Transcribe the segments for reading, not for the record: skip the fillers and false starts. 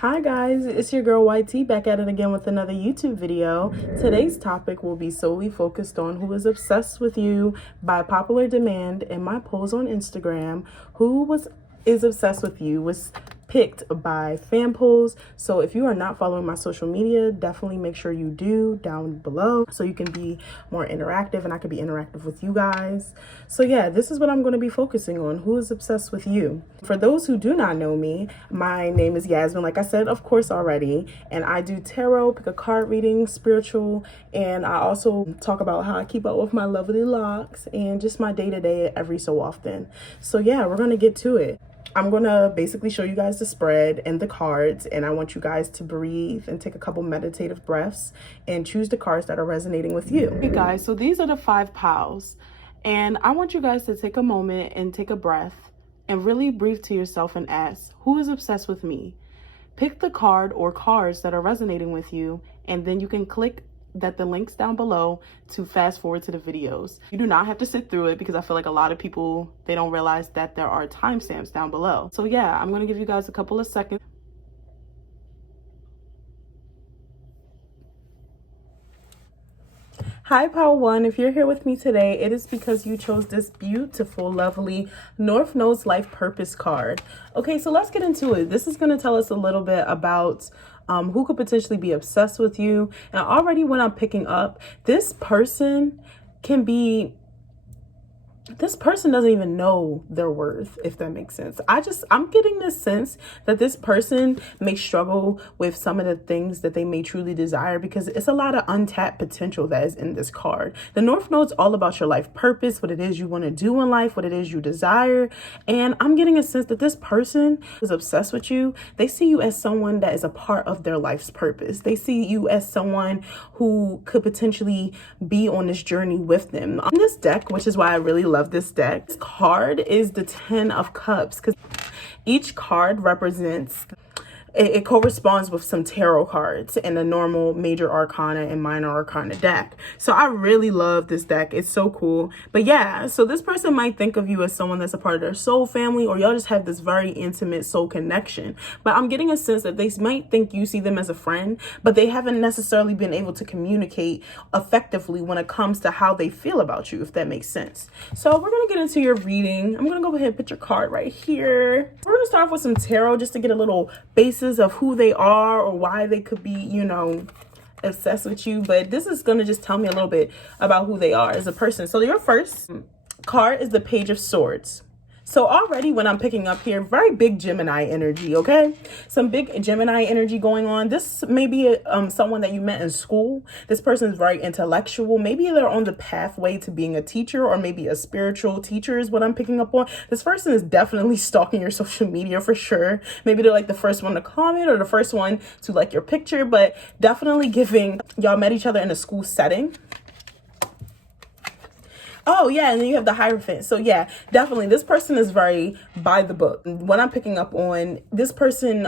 Hi guys, it's your girl YT back at it again with another YouTube video. Today's topic will be solely focused on who is obsessed with you by popular demand. In my polls on Instagram, is obsessed with you was picked by fan polls. So if you are not following my social media, definitely make sure you do down below so you can be more interactive and I can be interactive with you guys. So yeah, this is what I'm going to be focusing on. Who is obsessed with you? For those who do not know me, my name is Yasmin, like I said, of course, already. And I do tarot, pick a card reading, spiritual, and I also talk about how I keep up with my lovely locks and just my day-to-day every so often. So yeah, we're going to get to it. I'm going to basically show you guys the spread and the cards, and I want you guys to breathe and take a couple meditative breaths and choose the cards that are resonating with you. Okay guys, so these are the 5 piles, and I want you guys to take a moment and take a breath and really breathe to yourself and ask, who is obsessed with me? Pick the card or cards that are resonating with you, and then you can click the links down below to fast forward to the videos. You do not have to sit through it because I feel like a lot of people, they don't realize that there are timestamps down below. So yeah, I'm gonna give you guys a couple of seconds. Hi Pile 1, if you're here with me today, it is because you chose this beautiful, lovely North Node's Life Purpose card. Okay, so let's get into it. This is going to tell us a little bit about who could potentially be obsessed with you. And already what I'm picking up, this person doesn't even know their worth, if that makes sense. I'm getting this sense that this person may struggle with some of the things that they may truly desire because it's a lot of untapped potential that is in this card. The North Node's all about your life purpose, what it is you want to do in life, what it is you desire. And I'm getting a sense that this person is obsessed with you. They see you as someone that is a part of their life's purpose. They see you as someone who could potentially be on this journey with them. On this deck, which is why I really love this deck, this card is the 10 of Cups because each card represents, it corresponds with some tarot cards in a normal major arcana and minor arcana deck. So I really love this deck. It's so cool. But yeah, so this person might think of you as someone that's a part of their soul family, or y'all just have this very intimate soul connection. But I'm getting a sense that they might think you see them as a friend, but they haven't necessarily been able to communicate effectively when it comes to how they feel about you, if that makes sense. So we're going to get into your reading. I'm going to go ahead and put your card right here. We're going to start off with some tarot just to get a little basis of who they are or why they could be, you know, obsessed with you. But this is going to just tell me a little bit about who they are as a person. So your first card is the Page of Swords. So already when I'm picking up here, very big Gemini energy, okay? Some big Gemini energy going on. This may be someone that you met in school. This person is very intellectual. Maybe they're on the pathway to being a teacher, or maybe a spiritual teacher is what I'm picking up on. This person is definitely stalking your social media for sure. Maybe they're like the first one to comment or the first one to like your picture, but definitely giving y'all met each other in a school setting. Oh, yeah, and then you have the Hierophant. So, yeah, definitely. This person is very by the book. What I'm picking up on, this person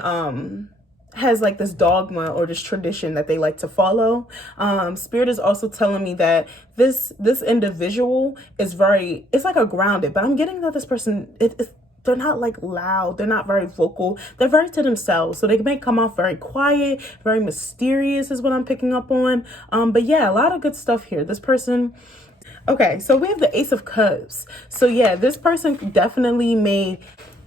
has like this dogma or this tradition that they like to follow. Spirit is also telling me that this individual is it's like a grounded, but I'm getting that this person, they're not like loud. They're not very vocal. They're very to themselves. So they may come off very quiet, very mysterious is what I'm picking up on. But yeah, a lot of good stuff here. This person... Okay, so we have the Ace of Cups. So yeah, this person definitely may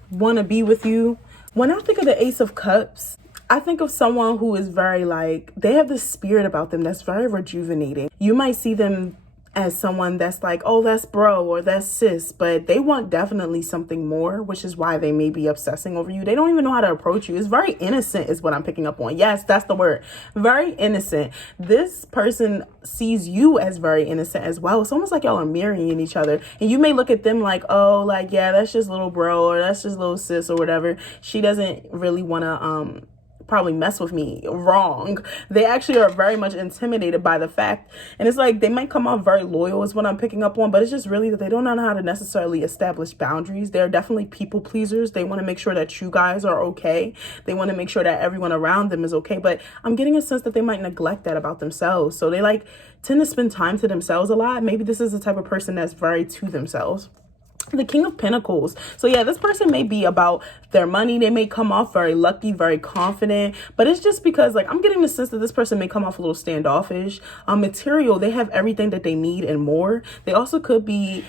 want to be with you. When I think of the Ace of Cups, I think of someone who is very like, they have this spirit about them that's very rejuvenating. You might see them as someone that's like, oh, that's bro or that's sis, but they want definitely something more, which is why they may be obsessing over you. They don't even know how to approach you. It's very innocent is what I'm picking up on. Yes, that's the word. Very innocent. This person sees you as very innocent as well. It's almost like y'all are mirroring each other, and you may look at them like, oh, like, yeah, that's just little bro or that's just little sis or whatever. She doesn't really want to probably mess with me. Wrong. They actually are very much intimidated by the fact, and it's like they might come off very loyal is what I'm picking up on, but it's just really that they don't know how to necessarily establish boundaries. They're definitely people pleasers. They want to make sure that you guys are okay. They want to make sure that everyone around them is okay, but I'm getting a sense that they might neglect that about themselves. So they like tend to spend time to themselves a lot. Maybe this is the type of person that's very to themselves. the King of Pentacles. So yeah, this person may be about their money. They may come off very lucky, very confident, but it's just because like I'm getting the sense that this person may come off a little standoffish. Material, they have everything that they need and more. They also could be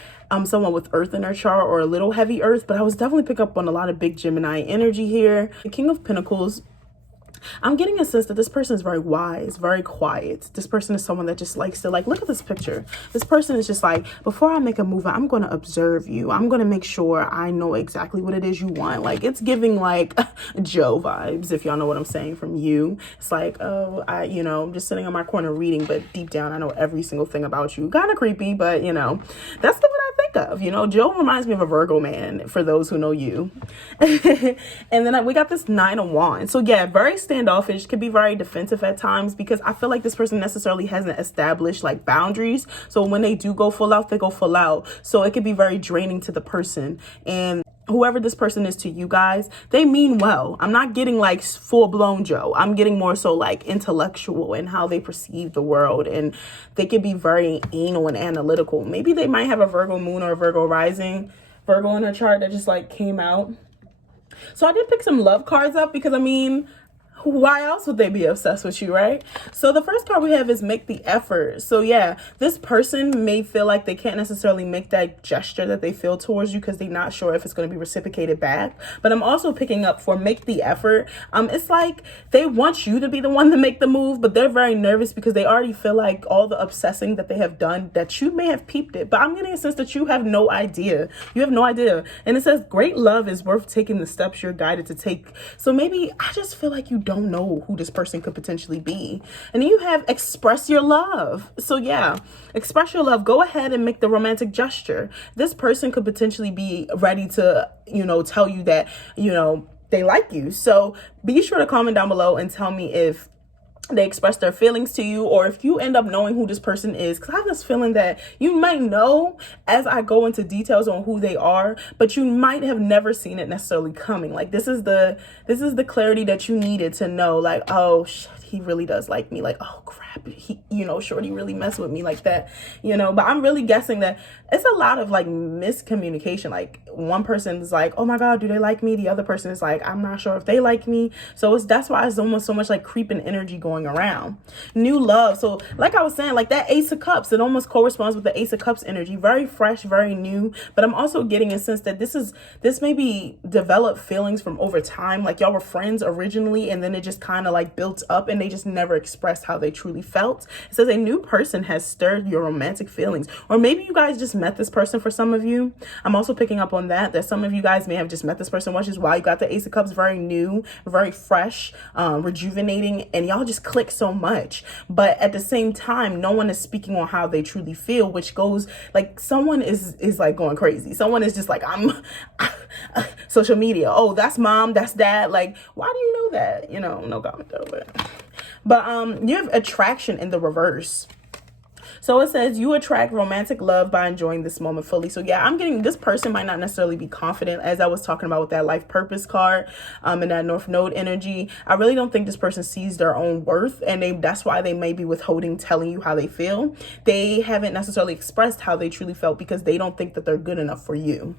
someone with earth in their chart or a little heavy earth, but I was definitely pick up on a lot of big Gemini energy here. The King of Pentacles, I'm getting a sense that this person is very wise, very quiet. This person is someone that just likes to like, look at this picture. This person is just like, before I make a move, I'm going to observe you. I'm going to make sure I know exactly what it is you want. Like it's giving like Joe vibes, if y'all know what I'm saying, from you. It's like, oh, I'm just sitting on my corner reading, but deep down, I know every single thing about you. Kind of creepy, but that's what I think of. Joe reminds me of a Virgo man, for those who know you. And then we got this Nine of Wands. So yeah, very standoffish, can be very defensive at times, because I feel like this person necessarily hasn't established like boundaries. So when they do go full out, they go full out. So it could be very draining to the person. And whoever this person is to you guys, they mean well. I'm not getting like full-blown Joe. I'm getting more so like intellectual in how they perceive the world, and they could be very anal and analytical. Maybe they might have a Virgo moon or a Virgo rising, Virgo in her chart that just like came out. So I did pick some love cards up because why else would they be obsessed with you, right? So the first card we have is make the effort. So yeah, this person may feel like they can't necessarily make that gesture that they feel towards you because they're not sure if it's going to be reciprocated back. But I'm also picking up for make the effort. It's like they want you to be the one to make the move, but they're very nervous because they already feel like all the obsessing that they have done, that you may have peeped it. But I'm getting a sense that you have no idea. You have no idea. And it says great love is worth taking the steps you're guided to take. So maybe I just feel like you don't know who this person could potentially be. And then you have express your love. So yeah, express your love. Go ahead and make the romantic gesture. This person could potentially be ready to, tell you that, they like you. So be sure to comment down below and tell me if they express their feelings to you, or if you end up knowing who this person is, because I have this feeling that you might know as I go into details on who they are, but you might have never seen it necessarily coming. Like this is the clarity that you needed to know, like, oh shit, he really does like me. Like, oh crap, he, shorty really messed with me like that, but I'm really guessing that it's a lot of like miscommunication. Like one person's like, oh my God, do they like me? The other person is like, I'm not sure if they like me. So that's why it's almost so much like creeping energy going around. New love. So like I was saying, like that Ace of Cups, it almost corresponds with the Ace of Cups energy. Very fresh, very new. But I'm also getting a sense that this may be developed feelings from over time. Like y'all were friends originally, and then it just kind of like built up, and they just never expressed how they truly felt. It says a new person has stirred your romantic feelings, or maybe you guys just met this person. For some of you, I'm also picking up on that some of you guys may have just met this person, which is why you got the Ace of Cups. Very new, very fresh, rejuvenating, and y'all just click so much. But at the same time, no one is speaking on how they truly feel, which goes like someone is like going crazy. Someone is just like, I'm social media, oh that's mom, that's dad. Like, why do you know that? No comment though. But you have attraction in the reverse. So it says you attract romantic love by enjoying this moment fully. So yeah, I'm getting this person might not necessarily be confident, as I was talking about with that life purpose card, and that North Node energy. I really don't think this person sees their own worth, and that's why they may be withholding telling you how they feel. They haven't necessarily expressed how they truly felt because they don't think that they're good enough for you.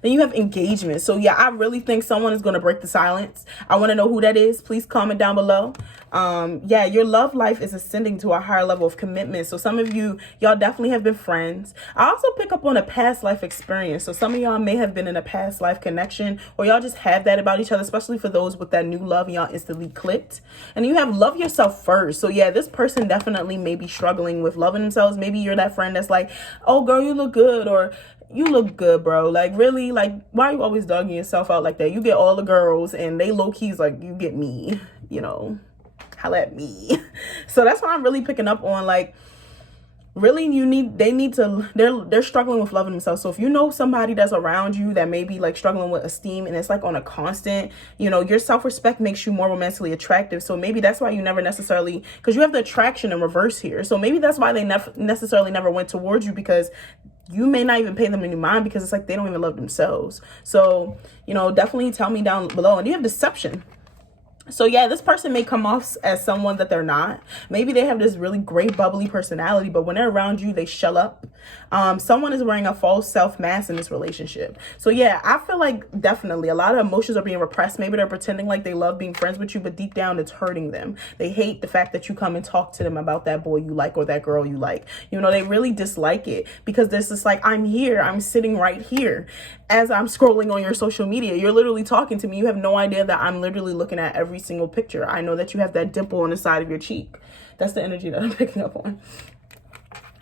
Then you have engagement. So yeah, I really think someone is going to break the silence. I want to know who that is. Please comment down below. Yeah, your love life is ascending to a higher level of commitment. So some of y'all definitely have been friends. I also pick up on a past life experience. So some of y'all may have been in a past life connection, or y'all just have that about each other, especially for those with that new love, and y'all instantly clicked. And you have love yourself first. So yeah, this person definitely may be struggling with loving themselves. Maybe you're that friend that's like, oh girl, you look good, or you look good, bro. Like really, like why are you always dogging yourself out like that? You get all the girls and they low keys like you get me, holla at me. So that's what I'm really picking up on. Like really they're struggling with loving themselves. So if you know somebody that's around you that may be like struggling with esteem, and it's like on a constant, your self-respect makes you more romantically attractive. So maybe that's why you never necessarily, because you have the attraction in reverse here. So maybe that's why they necessarily never went towards you, because you may not even pay them any mind, because it's like they don't even love themselves. So, definitely tell me down below. And you have deception. So yeah, this person may come off as someone that they're not. Maybe they have this really great bubbly personality, but when they're around you, they shell up. Someone is wearing a false self mask in this relationship. So yeah, I feel like definitely a lot of emotions are being repressed. Maybe they're pretending like they love being friends with you, but deep down it's hurting them. They hate the fact that you come and talk to them about that boy you like or that girl you like. You know, they really dislike it because this is like, I'm here, I'm sitting right here. As I'm scrolling on your social media, you're literally talking to me. You have no idea that I'm literally looking at every single picture. I know that you have that dimple on the side of your cheek. That's the energy that I'm picking up on.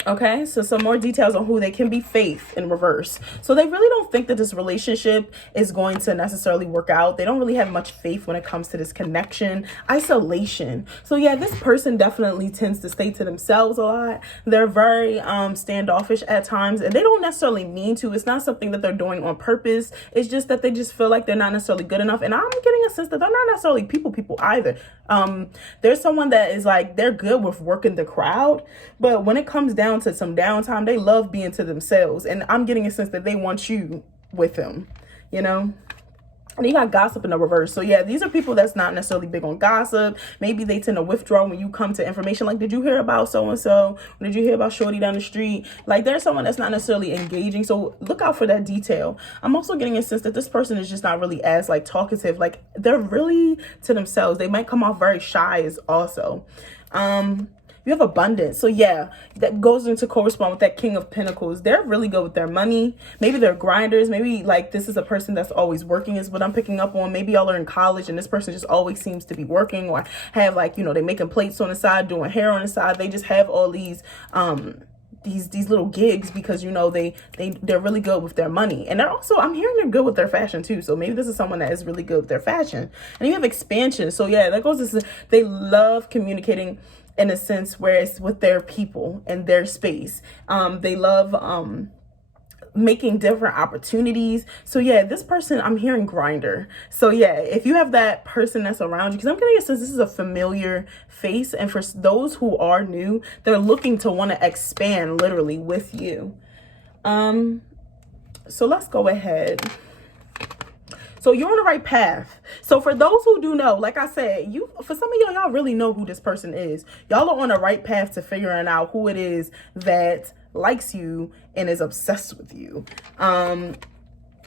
Okay, so some more details on who they can be. Faith in reverse. So they really don't think that this relationship is going to necessarily work out. They don't really have much faith when it comes to this connection. Isolation. So yeah, this person definitely tends to stay to themselves a lot. They're very standoffish at times, and they don't necessarily mean to. It's not something that they're doing on purpose. It's just that they just feel like they're not necessarily good enough. And I'm getting a sense that they're not necessarily people either. There's someone that is like, they're good with working the crowd, but when it comes down to some downtime, they love being to themselves. And I'm getting a sense that they want you with them, you know? And you got gossip in the reverse. So yeah, these are people that's not necessarily big on gossip. Maybe they tend to withdraw when you come to information like, did you hear about so-and-so? Did you hear about shorty down the street? Like, there's someone that's not necessarily engaging. So look out for that detail. I'm also getting a sense that this person is just not really as like talkative. Like, they're really to themselves. They might come off very shy as also. You have abundance. So yeah, that goes into correspond with that King of Pentacles. They're really good with their money. Maybe they're grinders. Maybe like this is a person that's always working is what I'm picking up on. Maybe y'all are in college and this person just always seems to be working, or have like, you know, they making plates on the side, doing hair on the side. They just have all these little gigs because, you know, they're really good with their money. And they're also, I'm hearing they're good with their fashion too. So maybe this is someone that is really good with their fashion. And you have expansion. So yeah, that goes to, they love communicating in a sense where it's with their people and their space. They love making different opportunities. So yeah, this person, I'm hearing grinder. So yeah, if you have that person that's around you, because I'm getting a sense this is a familiar face, and for those who are new, they're looking to want to expand literally with you. So let's go ahead. So you're on the right path. So for those who do know, like I said, for some of y'all really know who this person is. Y'all are on the right path to figuring out who it is that likes you and is obsessed with you.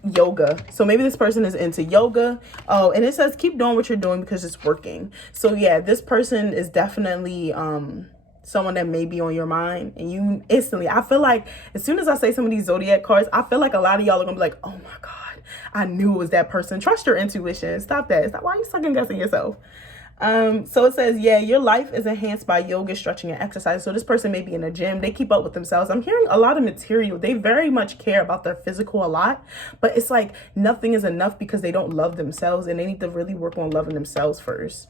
Yoga. So maybe this person is into yoga. Oh, and it says keep doing what you're doing because it's working. So yeah, this person is definitely someone that may be on your mind, and you instantly, I feel like as soon as I say some of these zodiac cards, I feel like a lot of y'all are gonna be like, oh my God, I knew it was that person. Trust your intuition. Stop that. Stop. Why are you second guessing yourself? So it says, yeah, your life is enhanced by yoga, stretching, and exercise. So this person may be in a gym. They keep up with themselves. I'm hearing a lot of material. They very much care about their physical a lot, but it's like nothing is enough because they don't love themselves, and they need to really work on loving themselves first.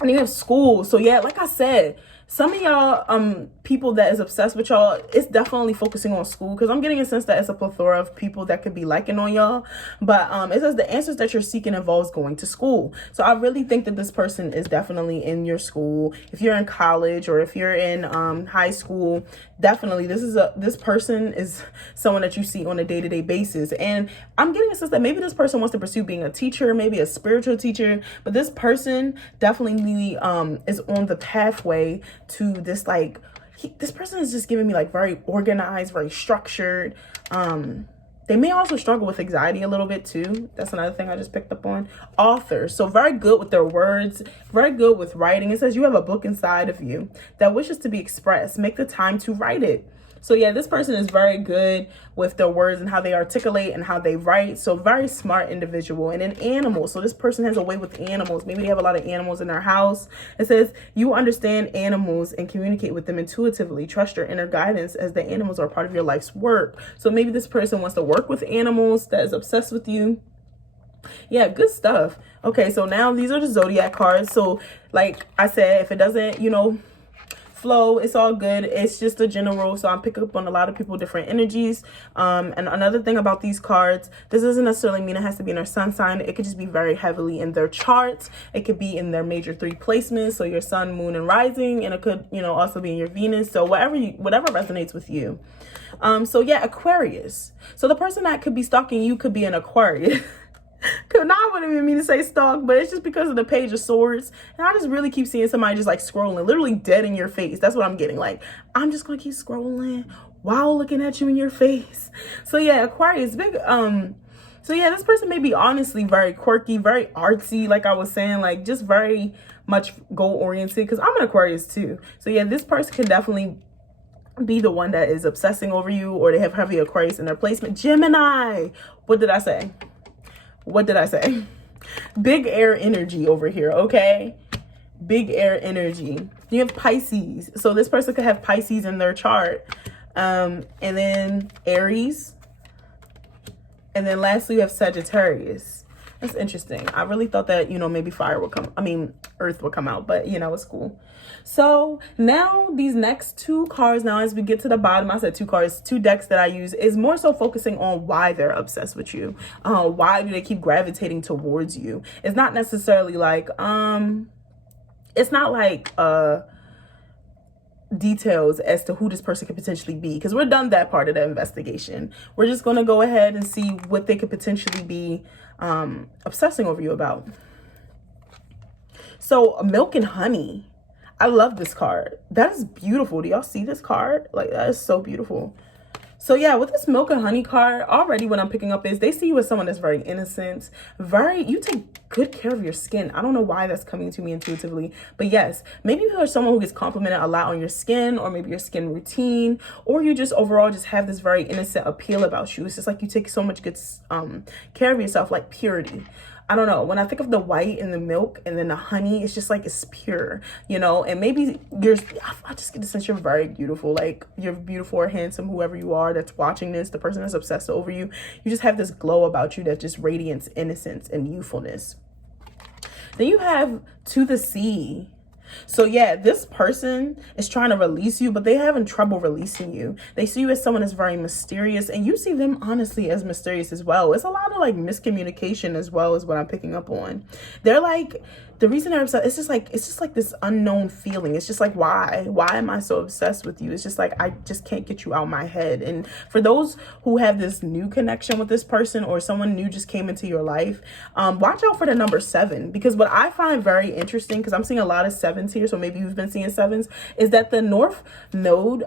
And you have school. So yeah, like I said, some of y'all people that is obsessed with y'all, it's definitely focusing on school, because I'm getting a sense that it's a plethora of people that could be liking on y'all. But it says the answers that you're seeking involves going to school. So I really think that this person is definitely in your school. If you're in college or if you're in high school, definitely this person is someone that you see on a day-to-day basis. And I'm getting a sense that maybe this person wants to pursue being a teacher, maybe a spiritual teacher, but this person definitely is on the pathway to this, like, this person is just giving me like very organized, very structured. They may also struggle with anxiety a little bit too. That's another thing I just picked up on. Authors, so very good with their words, very good with writing. It says you have a book inside of you that wishes to be expressed. Make the time to write it. So yeah, this person is very good with their words and how they articulate and how they write. So very smart individual. And an animal. So this person has a way with animals. Maybe they have a lot of animals in their house. It says you understand animals and communicate with them intuitively. Trust your inner guidance as the animals are part of your life's work. So maybe this person wants to work with animals, that is obsessed with you. Yeah, good stuff. Okay, so now these are the zodiac cards. So like I said, if it doesn't, flow, it's all good. It's just a general, so I'm picking up on a lot of people, different energies. And another thing about these cards, this doesn't necessarily mean it has to be in their sun sign. It could just be very heavily in their charts. It could be in their major 3 placements, so your sun, moon, and rising, and it could also be in your Venus. So whatever resonates with you. So yeah, Aquarius. So the person that could be stalking you could be an Aquarius. Now I wouldn't even mean to say stalk, but it's just because of the Page of Swords. And I just really keep seeing somebody just like scrolling, literally dead in your face. That's what I'm getting. Like, I'm just gonna keep scrolling while looking at you in your face. So yeah, Aquarius, big so yeah, this person may be honestly very quirky, very artsy, like I was saying, like just very much goal oriented, because I'm an Aquarius too. So yeah, this person can definitely be the one that is obsessing over you, or they have heavy Aquarius in their placement. Gemini, what did I say? What did I say? Big air energy over here, okay? Big air energy. You have Pisces. So this person could have Pisces in their chart. And then Aries. And then lastly, you have Sagittarius. That's interesting. I really thought that, you know, maybe Earth would come out, but you know, it's cool. So now these next two cards, now as we get to the bottom, I said two cards, two decks that I use is more so focusing on why they're obsessed with you. Why do they keep gravitating towards you? It's not necessarily like, it's not like, details as to who this person could potentially be, because we're done that part of the investigation. We're just going to go ahead and see what they could potentially be obsessing over you about. So Milk and Honey, I love this card. That is beautiful. Do y'all see this card? Like, that is so beautiful. So yeah, with this Milk and Honey card, already what I'm picking up is they see you as someone that's very innocent, you take good care of your skin. I don't know why that's coming to me intuitively, but yes, maybe you're someone who gets complimented a lot on your skin, or maybe your skin routine, or you just overall just have this very innocent appeal about you. It's just like you take so much good care of yourself, like purity. I don't know. When I think of the white and the milk and then the honey, it's just like it's pure, you know. And maybe I just get the sense you're very beautiful. Like, you're beautiful or handsome, whoever you are that's watching this, the person that's obsessed over you. You just have this glow about you that just radiates innocence and youthfulness. Then you have To the Sea. So yeah, this person is trying to release you, but they're having trouble releasing you. They see you as someone that's very mysterious, and you see them honestly as mysterious as well. It's a lot of like miscommunication as well, as what I'm picking up on. They're like, the reason they're upset, it's just like this unknown feeling. It's just like, why am I so obsessed with you? It's just like, I just can't get you out of my head. And for those who have this new connection with this person, or someone new just came into your life, watch out for the number 7, because what I find very interesting, because I'm seeing a lot of 7s here, so maybe you've been seeing 7s, is that the North Node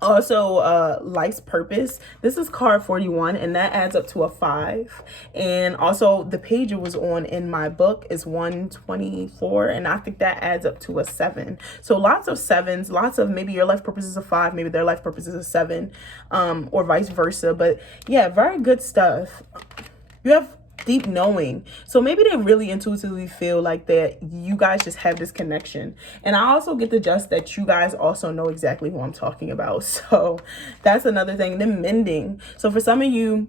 also life's purpose. This is card 41, and that adds up to a 5. And also the page it was on in my book is 124, and I think that adds up to a 7. So lots of 7s, lots of, maybe your life purpose is a 5, maybe their life purpose is a 7, or vice versa. But yeah, very good stuff. You have deep knowing, so maybe they really intuitively feel like that you guys just have this connection. And I also get the gist that you guys also know exactly who I'm talking about, so that's another thing. Then mending, so for some of you,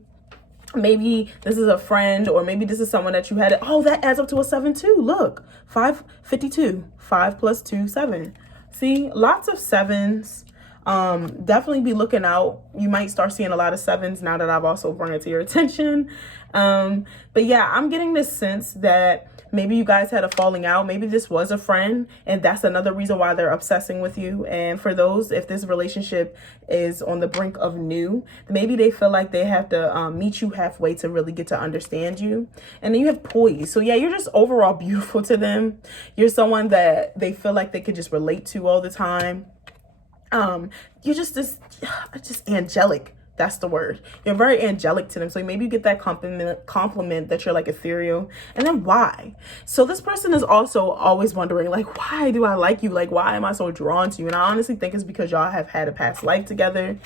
maybe this is a friend, or maybe this is someone that you had, that adds up to a 7 too. Look, 552, 5 plus 2, 7. See, lots of 7s. Definitely be looking out. You might start seeing a lot of 7s now that I've also brought it to your attention. But yeah, I'm getting this sense that maybe you guys had a falling out. Maybe this was a friend, and that's another reason why they're obsessing with you. And for those, if this relationship is on the brink of new, maybe they feel like they have to meet you halfway to really get to understand you. And then you have Poise. So yeah, you're just overall beautiful to them. You're someone that they feel like they could just relate to all the time. You're just angelic. That's the word. You're very angelic to them. So maybe you get that compliment that you're like ethereal. And then why? So this person is also always wondering, like, why do I like you? Like, why am I so drawn to you? And I honestly think it's because y'all have had a past life together.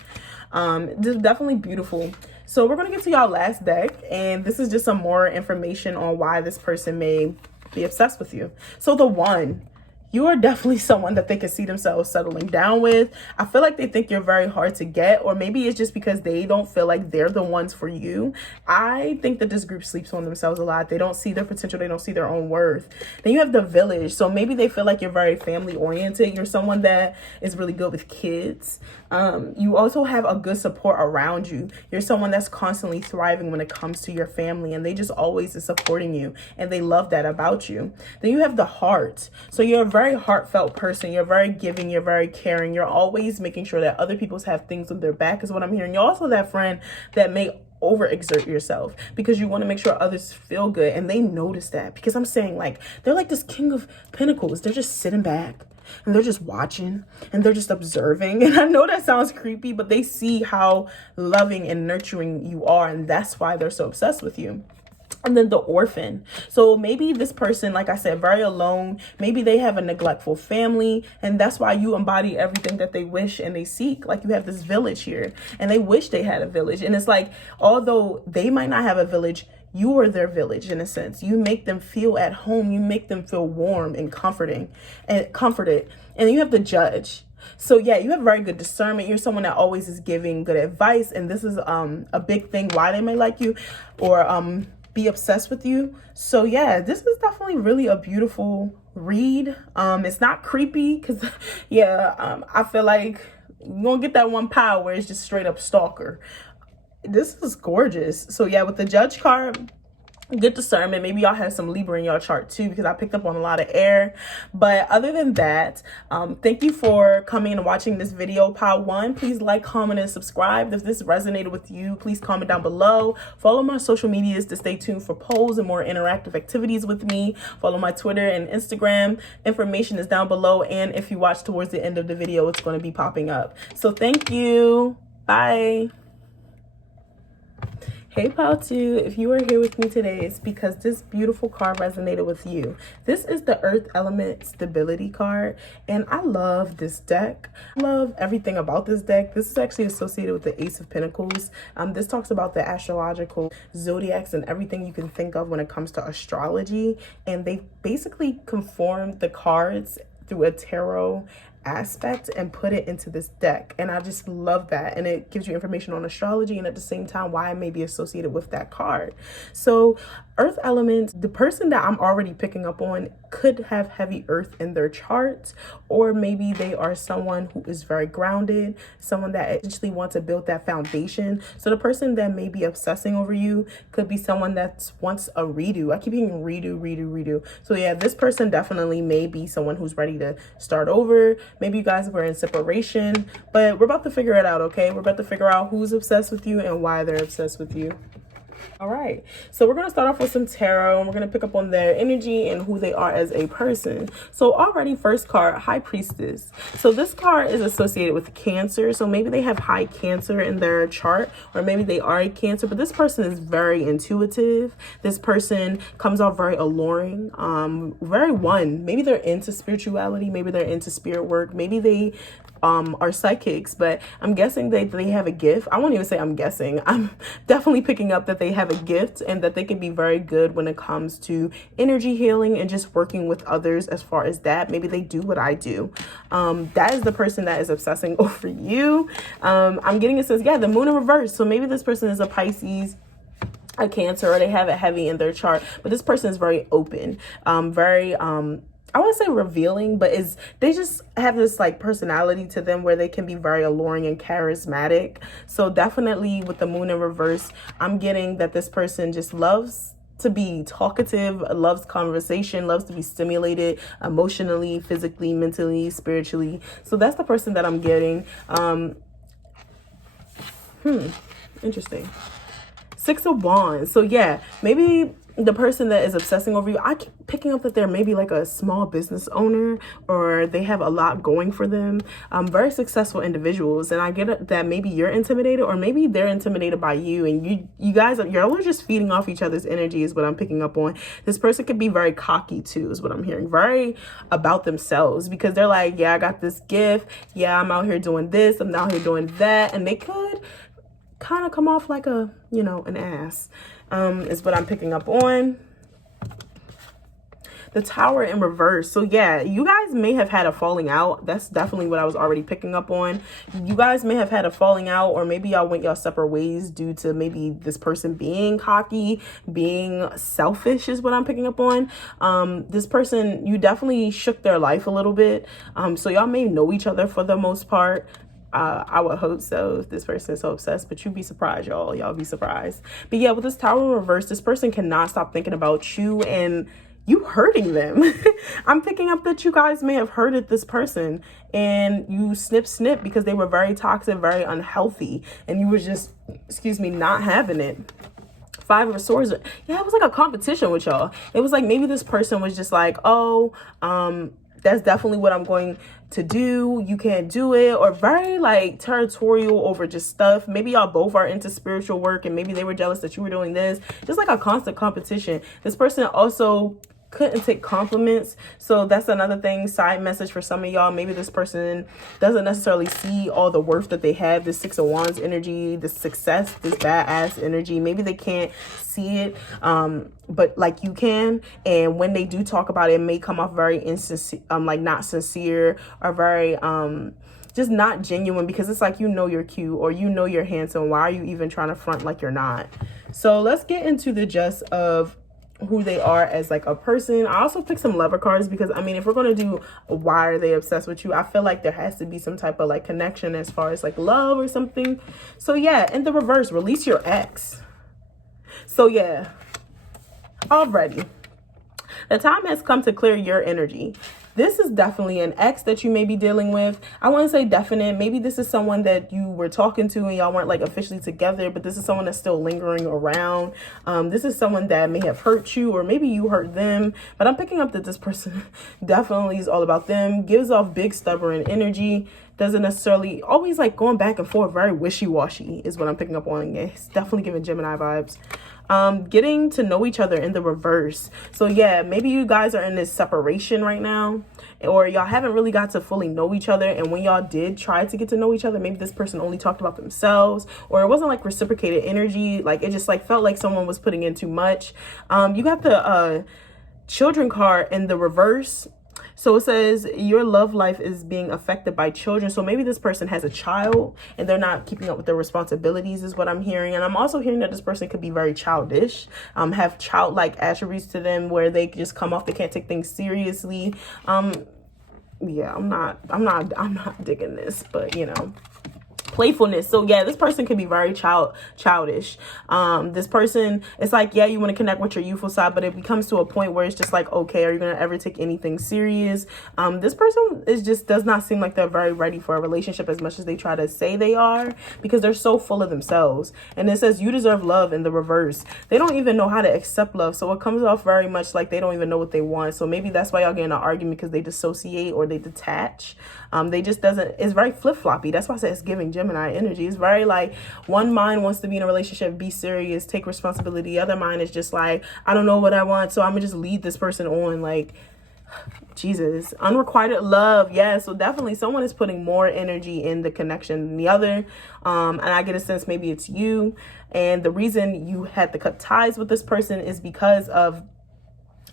This is definitely beautiful. So we're going to get to y'all last deck. And this is just some more information on why this person may be obsessed with you. So the One. You are definitely someone that they can see themselves settling down with. I feel like they think you're very hard to get, or maybe it's just because they don't feel like they're the ones for you. I think that this group sleeps on themselves a lot. They don't see their potential. They don't see their own worth. Then you have the Village. So maybe they feel like you're very family oriented. You're someone that is really good with kids. You also have a good support around you. You're someone that's constantly thriving when it comes to your family, and they just always is supporting you, and they love that about you. Then you have the Heart. So you're a very heartfelt person. You're very giving. You're very caring. You're always making sure that other people have things on their back, is what I'm hearing. You're also that friend that may overexert yourself because you want to make sure others feel good, and they notice that. Because I'm saying, like, they're like this king of pentacles. They're just sitting back and they're just watching and they're just observing. And I know that sounds creepy, but they see how loving and nurturing you are, and that's why they're so obsessed with you. And then the orphan. So maybe this person, like I said, very alone. Maybe they have a neglectful family, and that's why you embody everything that they wish and they seek. Like, you have this village here, and they wish they had a village. And it's like, although they might not have a village, you are their village in a sense. You make them feel at home. You make them feel warm and comforted. And you have the judge. So yeah, you have very good discernment. You're someone that always is giving good advice, and this is a big thing why they may like you or be obsessed with you. So yeah, this is definitely really a beautiful read. It's not creepy because yeah, I feel like you're gonna get that one power where it's just straight up stalker. This is gorgeous. So yeah, with the judge card, good discernment. Maybe y'all have some Libra in your chart too, because I picked up on a lot of air. But other than that, thank you for coming and watching this video, pile one. Please like, comment, and subscribe. If this resonated with you, please comment down below. Follow my social medias to stay tuned for polls and more interactive activities with me. Follow my Twitter and Instagram. Information is down below, and if you watch towards the end of the video, it's going to be popping up. So thank you. Bye. Hey pile 2, if you are here with me today, it's because this beautiful card resonated with you. This is the Earth Element Stability card, and I love this deck. I love everything about this deck. This is actually associated with the Ace of Pentacles. This talks about the astrological zodiacs and everything you can think of when it comes to astrology, and they basically conformed the cards through a tarot aspect and put it into this deck, and I just love that. And it gives you information on astrology and at the same time why it may be associated with that card. So Earth element, the person that I'm already picking up on could have heavy earth in their chart, or maybe they are someone who is very grounded, someone that essentially wants to build that foundation. So the person that may be obsessing over you could be someone that wants a redo. I keep hearing redo. So yeah, this person definitely may be someone who's ready to start over. Maybe you guys were in separation, but we're about to figure it out, okay? We're about to figure out who's obsessed with you and why they're obsessed with you. All right, so we're going to start off with some tarot, and we're going to pick up on their energy and who they are as a person. So already, first card, High Priestess. So this card is associated with Cancer. So maybe they have high Cancer in their chart, or maybe they are a Cancer, but this person is very intuitive. This person comes off very alluring, very one. Maybe they're into spirituality. Maybe they're into spirit work. Maybe they are psychics, but I'm guessing that they have a gift. I won't even say I'm guessing. I'm definitely picking up that they have a gift and that they can be very good when it comes to energy healing and just working with others as far as that. Maybe they do what I do. That is the person that is obsessing over you. I'm getting a sense, yeah, the moon in reverse. So maybe this person is a Pisces, a Cancer, or they have it heavy in their chart, but this person is very open, very I want to say revealing, but they just have this like personality to them where they can be very alluring and charismatic. So definitely with the moon in reverse, I'm getting that this person just loves to be talkative, loves conversation, loves to be stimulated emotionally, physically, mentally, spiritually. So that's the person that I'm getting. Interesting. Six of Wands. So yeah, maybe the person that is obsessing over you, I keep picking up that they're maybe like a small business owner, or they have a lot going for them. Very successful individuals, and I get that maybe you're intimidated, or maybe they're intimidated by you, and you guys, you're just feeding off each other's energy is what I'm picking up on. This person could be very cocky too, is what I'm hearing. Very about themselves, because they're like, yeah, I got this gift. Yeah, I'm out here doing this. I'm out here doing that, and they could kind of come off like a, an ass, is what I'm picking up on. The Tower in reverse. So yeah, you guys may have had a falling out. That's definitely what I was already picking up on. You guys may have had a falling out, or maybe y'all went y'all separate ways due to maybe this person being cocky, being selfish is what I'm picking up on. This person, you definitely shook their life a little bit. So y'all may know each other for the most part. I would hope so if this person is so obsessed, but you'd be surprised, y'all be surprised. But yeah, with this Tower in reverse, this person cannot stop thinking about you, and you hurting them. I'm picking up that you guys may have hurted this person and you snip because they were very toxic, very unhealthy, and you were just, excuse me, not having it. Five of Swords. Yeah, it was like a competition with y'all. It was like maybe this person was just like, oh, that's definitely what I'm going to do. You can't do it. Or very like territorial over just stuff. Maybe y'all both are into spiritual work and maybe they were jealous that you were doing this. Just like a constant competition. This person also couldn't take compliments. So that's another thing, side message for some of y'all. Maybe this person doesn't necessarily see all the worth that they have, this Six of Wands energy, this success, this badass energy. Maybe they can't see it, but like you can. And when they do talk about it, it may come off very insincere, like not sincere, or very just not genuine, because it's like, you know, you're cute or you know you're handsome. Why are you even trying to front like you're not? So let's get into the gist of who they are as like a person. I also picked some lover cards because I mean, if we're going to do why are they obsessed with you, I feel like there has to be some type of like connection as far as like love or something. So yeah, in the reverse, release your ex. So yeah, already the time has come to clear your energy. This is definitely an ex that you may be dealing with. I want to say definite. Maybe this is someone that you were talking to and y'all weren't like officially together, but this is someone that's still lingering around. This is someone that may have hurt you, or maybe you hurt them. But I'm picking up that this person definitely is all about them. Gives off big stubborn energy. Doesn't necessarily always like going back and forth. Very wishy-washy is what I'm picking up on. It's definitely giving Gemini vibes. Getting to know each other in the reverse. So yeah, maybe you guys are in this separation right now, or y'all haven't really got to fully know each other. And when y'all did try to get to know each other, maybe this person only talked about themselves, or it wasn't like reciprocated energy. Like it just like felt like someone was putting in too much. You got the children card in the reverse. So it says your love life is being affected by children. So maybe this person has a child and they're not keeping up with their responsibilities is what I'm hearing. And I'm also hearing that this person could be very childish, have childlike attributes to them where they just come off, they can't take things seriously. Yeah, I'm not digging this, but you know, playfulness. So yeah, this person can be very childish. This person, it's like, yeah, you want to connect with your youthful side, but it becomes to a point where it's just like, okay, are you going to ever take anything serious? This person is just does not seem like they're very ready for a relationship as much as they try to say they are, because they're so full of themselves. And it says you deserve love in the reverse. They don't even know how to accept love. So it comes off very much like they don't even know what they want. So maybe that's why y'all get in an argument, because they dissociate or they detach. They just doesn't, it's very flip-floppy. That's why I said it's giving Gemini energy. It's very like one mind wants to be in a relationship, be serious, take responsibility. The other mind is just like, I don't know what I want, so I'm gonna just lead this person on. Like, Jesus, unrequited love. Yeah, so definitely someone is putting more energy in the connection than the other. And I get a sense maybe it's you. And the reason you had to cut ties with this person is because of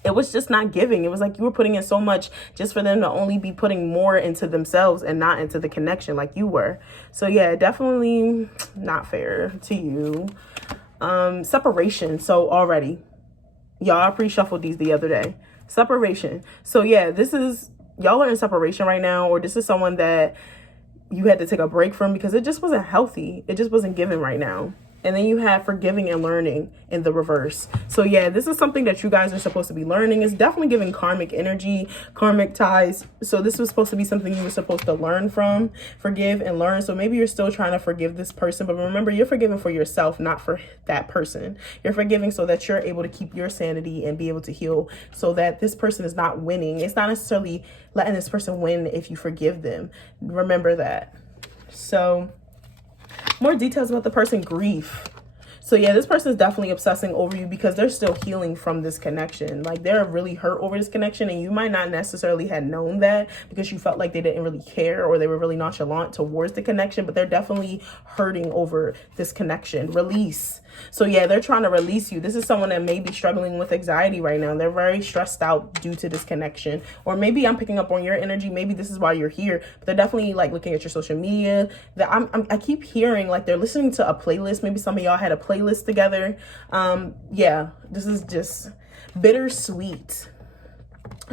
it was just not giving. It was like you were putting in so much just for them to only be putting more into themselves and not into the connection like you were. So yeah, definitely not fair to you. Separation. So already, y'all, I pre-shuffled these the other day. Separation. So yeah, this is, y'all are in separation right now, or this is someone that you had to take a break from because it just wasn't healthy. It just wasn't giving right now. And then you have forgiving and learning in the reverse. So yeah, this is something that you guys are supposed to be learning. It's definitely giving karmic energy, karmic ties. So this was supposed to be something you were supposed to learn from, forgive and learn. So maybe you're still trying to forgive this person, but remember, you're forgiving for yourself, not for that person. You're forgiving so that you're able to keep your sanity and be able to heal, so that this person is not winning. It's not necessarily letting this person win if you forgive them. Remember that. So more details about the person, grief. So yeah, this person is definitely obsessing over you because they're still healing from this connection. Like they're really hurt over this connection, and you might not necessarily have known that because you felt like they didn't really care or they were really nonchalant towards the connection, but they're definitely hurting over this connection. Release. So yeah, they're trying to release you. This is someone that may be struggling with anxiety right now. They're very stressed out due to this connection. Or maybe I'm picking up on your energy. Maybe this is why you're here. But they're definitely like looking at your social media. That I keep hearing like they're listening to a playlist. Maybe some of y'all had a playlist together. Yeah, this is just bittersweet.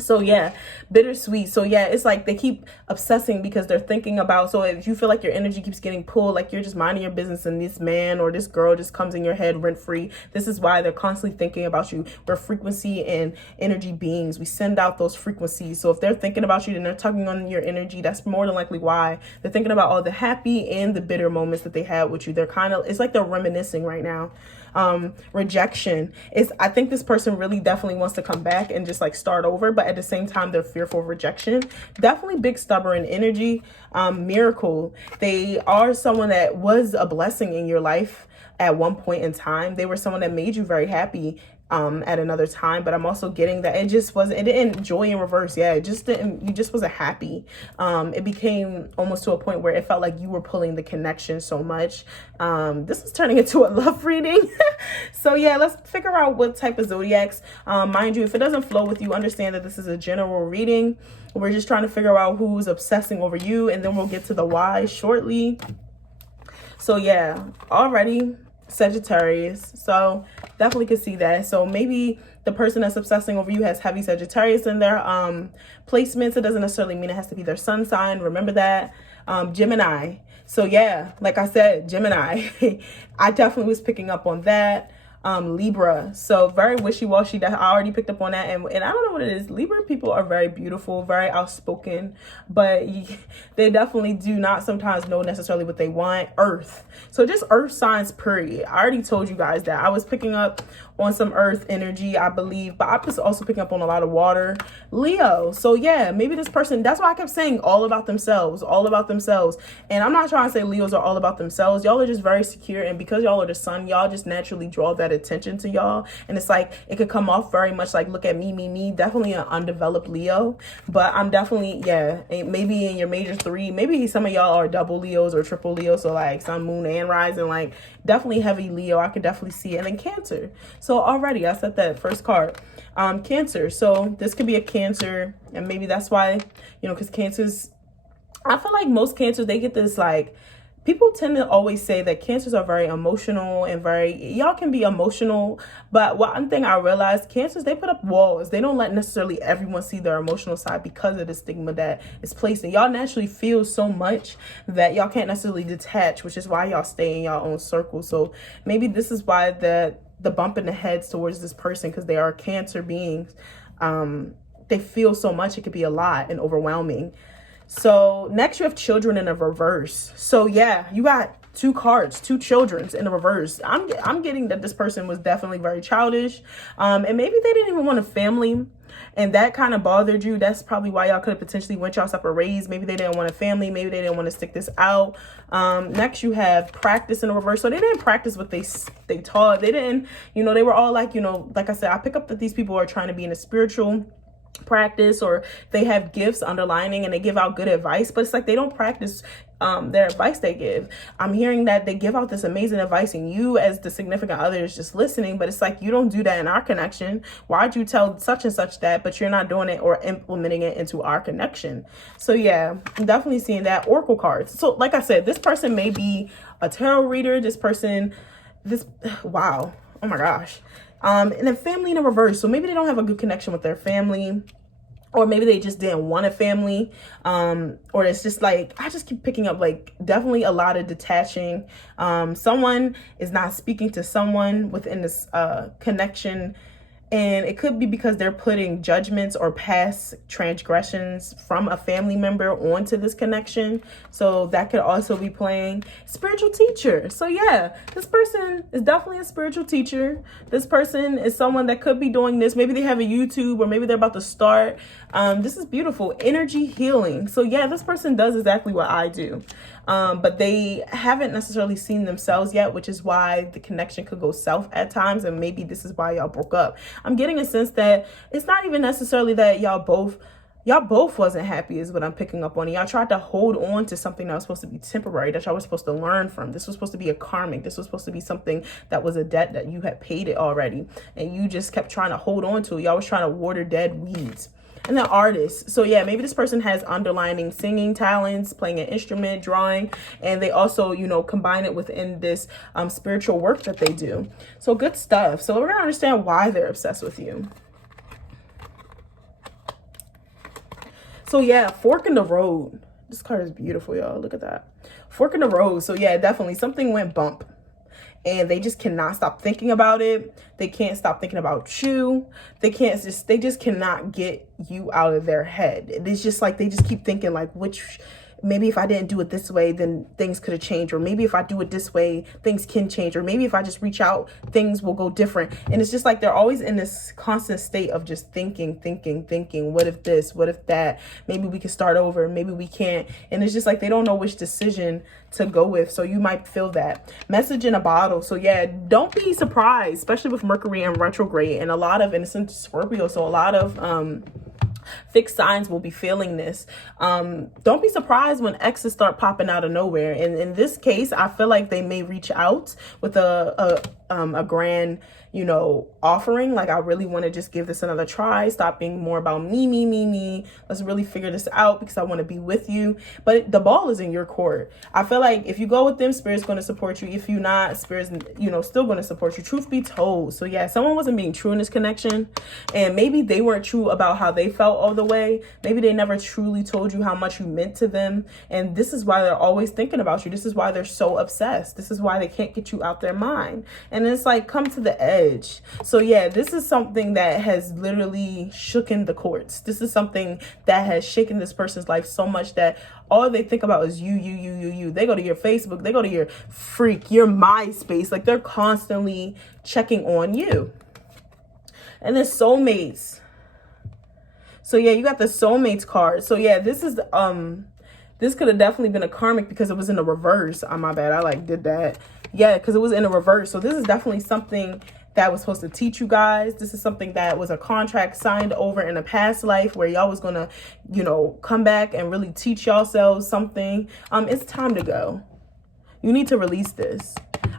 So yeah, bittersweet. So yeah, it's like they keep obsessing because they're thinking about, so if you feel like your energy keeps getting pulled, like you're just minding your business and this man or this girl just comes in your head rent free, this is why they're constantly thinking about you. We're frequency and energy beings. We send out those frequencies. So if they're thinking about you and they're tugging on your energy, that's more than likely why they're thinking about all the happy and the bitter moments that they had with you. They're kind of, it's like they're reminiscing right now. Rejection is, I think this person really definitely wants to come back and just like start over, but at the same time they're fearful of rejection. Definitely big stubborn energy. Miracle, they are someone that was a blessing in your life at one point in time. They were someone that made you very happy at another time, but I'm also getting that it just wasn't, it didn't, joy in reverse. Yeah, it just didn't, you just wasn't happy. It became almost to a point where it felt like you were pulling the connection so much. This is turning into a love reading. So yeah, let's figure out what type of zodiacs. Mind you, if it doesn't flow with you, understand that this is a general reading. We're just trying to figure out who's obsessing over you, and then we'll get to the why shortly. So yeah, already Sagittarius, so definitely could see that. So maybe the person that's obsessing over you has heavy Sagittarius in their placements. It doesn't necessarily mean it has to be their sun sign, remember that. Gemini, so yeah, like I said, Gemini. I definitely was picking up on that. Libra, so very wishy-washy. That I already picked up on that, and I don't know what it is. Libra people are very beautiful, very outspoken, but they definitely do not sometimes know necessarily what they want. Earth, so just earth signs period. I already told you guys that I was picking up on some earth energy, I believe, but I was also picking up on a lot of water. Leo, so yeah, maybe this person, that's why I kept saying all about themselves, all about themselves. And I'm not trying to say Leos are all about themselves. Y'all are just very secure, and because y'all are the sun, y'all just naturally draw that attention to y'all. And it's like it could come off very much like, look at me. Definitely an undeveloped Leo, but I'm definitely, yeah, maybe in your major three, maybe some of y'all are double Leos or triple Leos, so like sun, moon, and rising, like definitely heavy Leo. I could definitely see it. And then Cancer, so already I said that first card. Cancer, so this could be a Cancer, and maybe that's why, you know, because Cancers, I feel like most Cancers, they get this, like, people tend to always say that Cancers are very emotional and very, y'all can be emotional, but one thing I realized, Cancers, they put up walls. They don't let necessarily everyone see their emotional side because of the stigma that is placed in y'all. Naturally feel so much that y'all can't necessarily detach, which is why y'all stay in y'all own circle. So maybe this is why the bump in the heads towards this person, because they are Cancer beings. They feel so much, it could be a lot and overwhelming. So next you have children in a reverse. So yeah, you got two cards, two children's in the reverse. I'm getting that this person was definitely very childish, and maybe they didn't even want a family, and that kind of bothered you. That's probably why y'all could have potentially went y'all separate ways. Maybe they didn't want a family, maybe they didn't want to stick this out. Next you have practice in the reverse. So they didn't practice what they taught. They didn't, you know, they were all like, you know, like I said, I pick up that these people are trying to be in a spiritual practice, or they have gifts underlining and they give out good advice, but it's like they don't practice their advice they give. I'm hearing that they give out this amazing advice and you as the significant other is just listening, but it's like you don't do that in our connection. Why'd you tell such and such that, but you're not doing it or implementing it into our connection? So yeah, I'm definitely seeing that. Oracle cards, so like I said, this person may be a tarot reader. This person, wow, oh my gosh. And then family in a reverse. So maybe they don't have a good connection with their family, or maybe they just didn't want a family. Or it's just like, I just keep picking up like definitely a lot of detaching. Someone is not speaking to someone within this connection. And it could be because they're putting judgments or past transgressions from a family member onto this connection. So that could also be playing. Spiritual teacher. So yeah, this person is definitely a spiritual teacher. This person is someone that could be doing this. Maybe they have a YouTube, or maybe they're about to start. This is beautiful. Energy healing. So yeah, this person does exactly what I do. But they haven't necessarily seen themselves yet, which is why the connection could go south at times. And maybe this is why y'all broke up. I'm getting a sense that it's not even necessarily that y'all both wasn't happy is what I'm picking up on. Y'all tried to hold on to something that was supposed to be temporary, that y'all were supposed to learn from. This was supposed to be a karmic. This was supposed to be something that was a debt that you had paid it already. And you just kept trying to hold on to it. Y'all was trying to water dead weeds. And then artists. So yeah, maybe this person has underlining singing talents, playing an instrument, drawing, and they also, you know, combine it within this spiritual work that they do. So good stuff. So we're gonna understand why they're obsessed with you. So yeah, fork in the road. This card is beautiful, y'all. Look at that. Fork in the road. So yeah, definitely something went bump. And they just cannot stop thinking about it. They can't stop thinking about you. They just cannot get you out of their head. It's just like they just keep thinking like, maybe if I didn't do it this way, then things could have changed. Or maybe if I do it this way, things can change. Or maybe if I just reach out, things will go different. And it's just like they're always in this constant state of just thinking. What if this? What if that? Maybe we can start over. Maybe we can't. And it's just like they don't know which decision to go with. So you might feel that. Message in a bottle. So yeah, don't be surprised, especially with Mercury in retrograde and a lot of innocent Scorpio. So a lot of fixed signs will be feeling this. Don't be surprised when exes start popping out of nowhere. And in this case, I feel like they may reach out with a grand, offering. Like, I really want to just give this another try. Stop being more about me. Let's really figure this out because I want to be with you. But the ball is in your court. I feel like if you go with them, Spirit's going to support you. If you're not, Spirit's, still going to support you. Truth be told. So yeah, someone wasn't being true in this connection, and maybe they weren't true about how they felt all the way. Maybe they never truly told you how much you meant to them. And this is why they're always thinking about you. This is why they're so obsessed. This is why they can't get you out their mind. And it's like, come to the edge. So yeah, this is something that has literally shooken the courts. This is something that has shaken this person's life so much that all they think about is you. They go to your Facebook, they go to your your MySpace. Like, they're constantly checking on you. And then soulmates. So yeah, you got the soulmates card. So yeah, this is this could have definitely been a karmic because it was in the reverse. Oh, my bad. I did that. Yeah, because it was in the reverse. So this is definitely something that was supposed to teach you guys. This is something that was a contract signed over in a past life where y'all was gonna, come back and really teach yourselves something. It's time to go. You need to release this.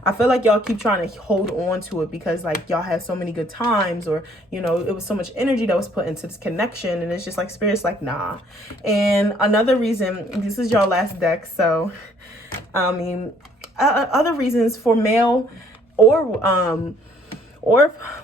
I feel like y'all keep trying to hold on to it because y'all had so many good times, or it was so much energy that was put into this connection, and it's just like Spirit's like, nah. And another reason, this is your last deck, so other reasons for male or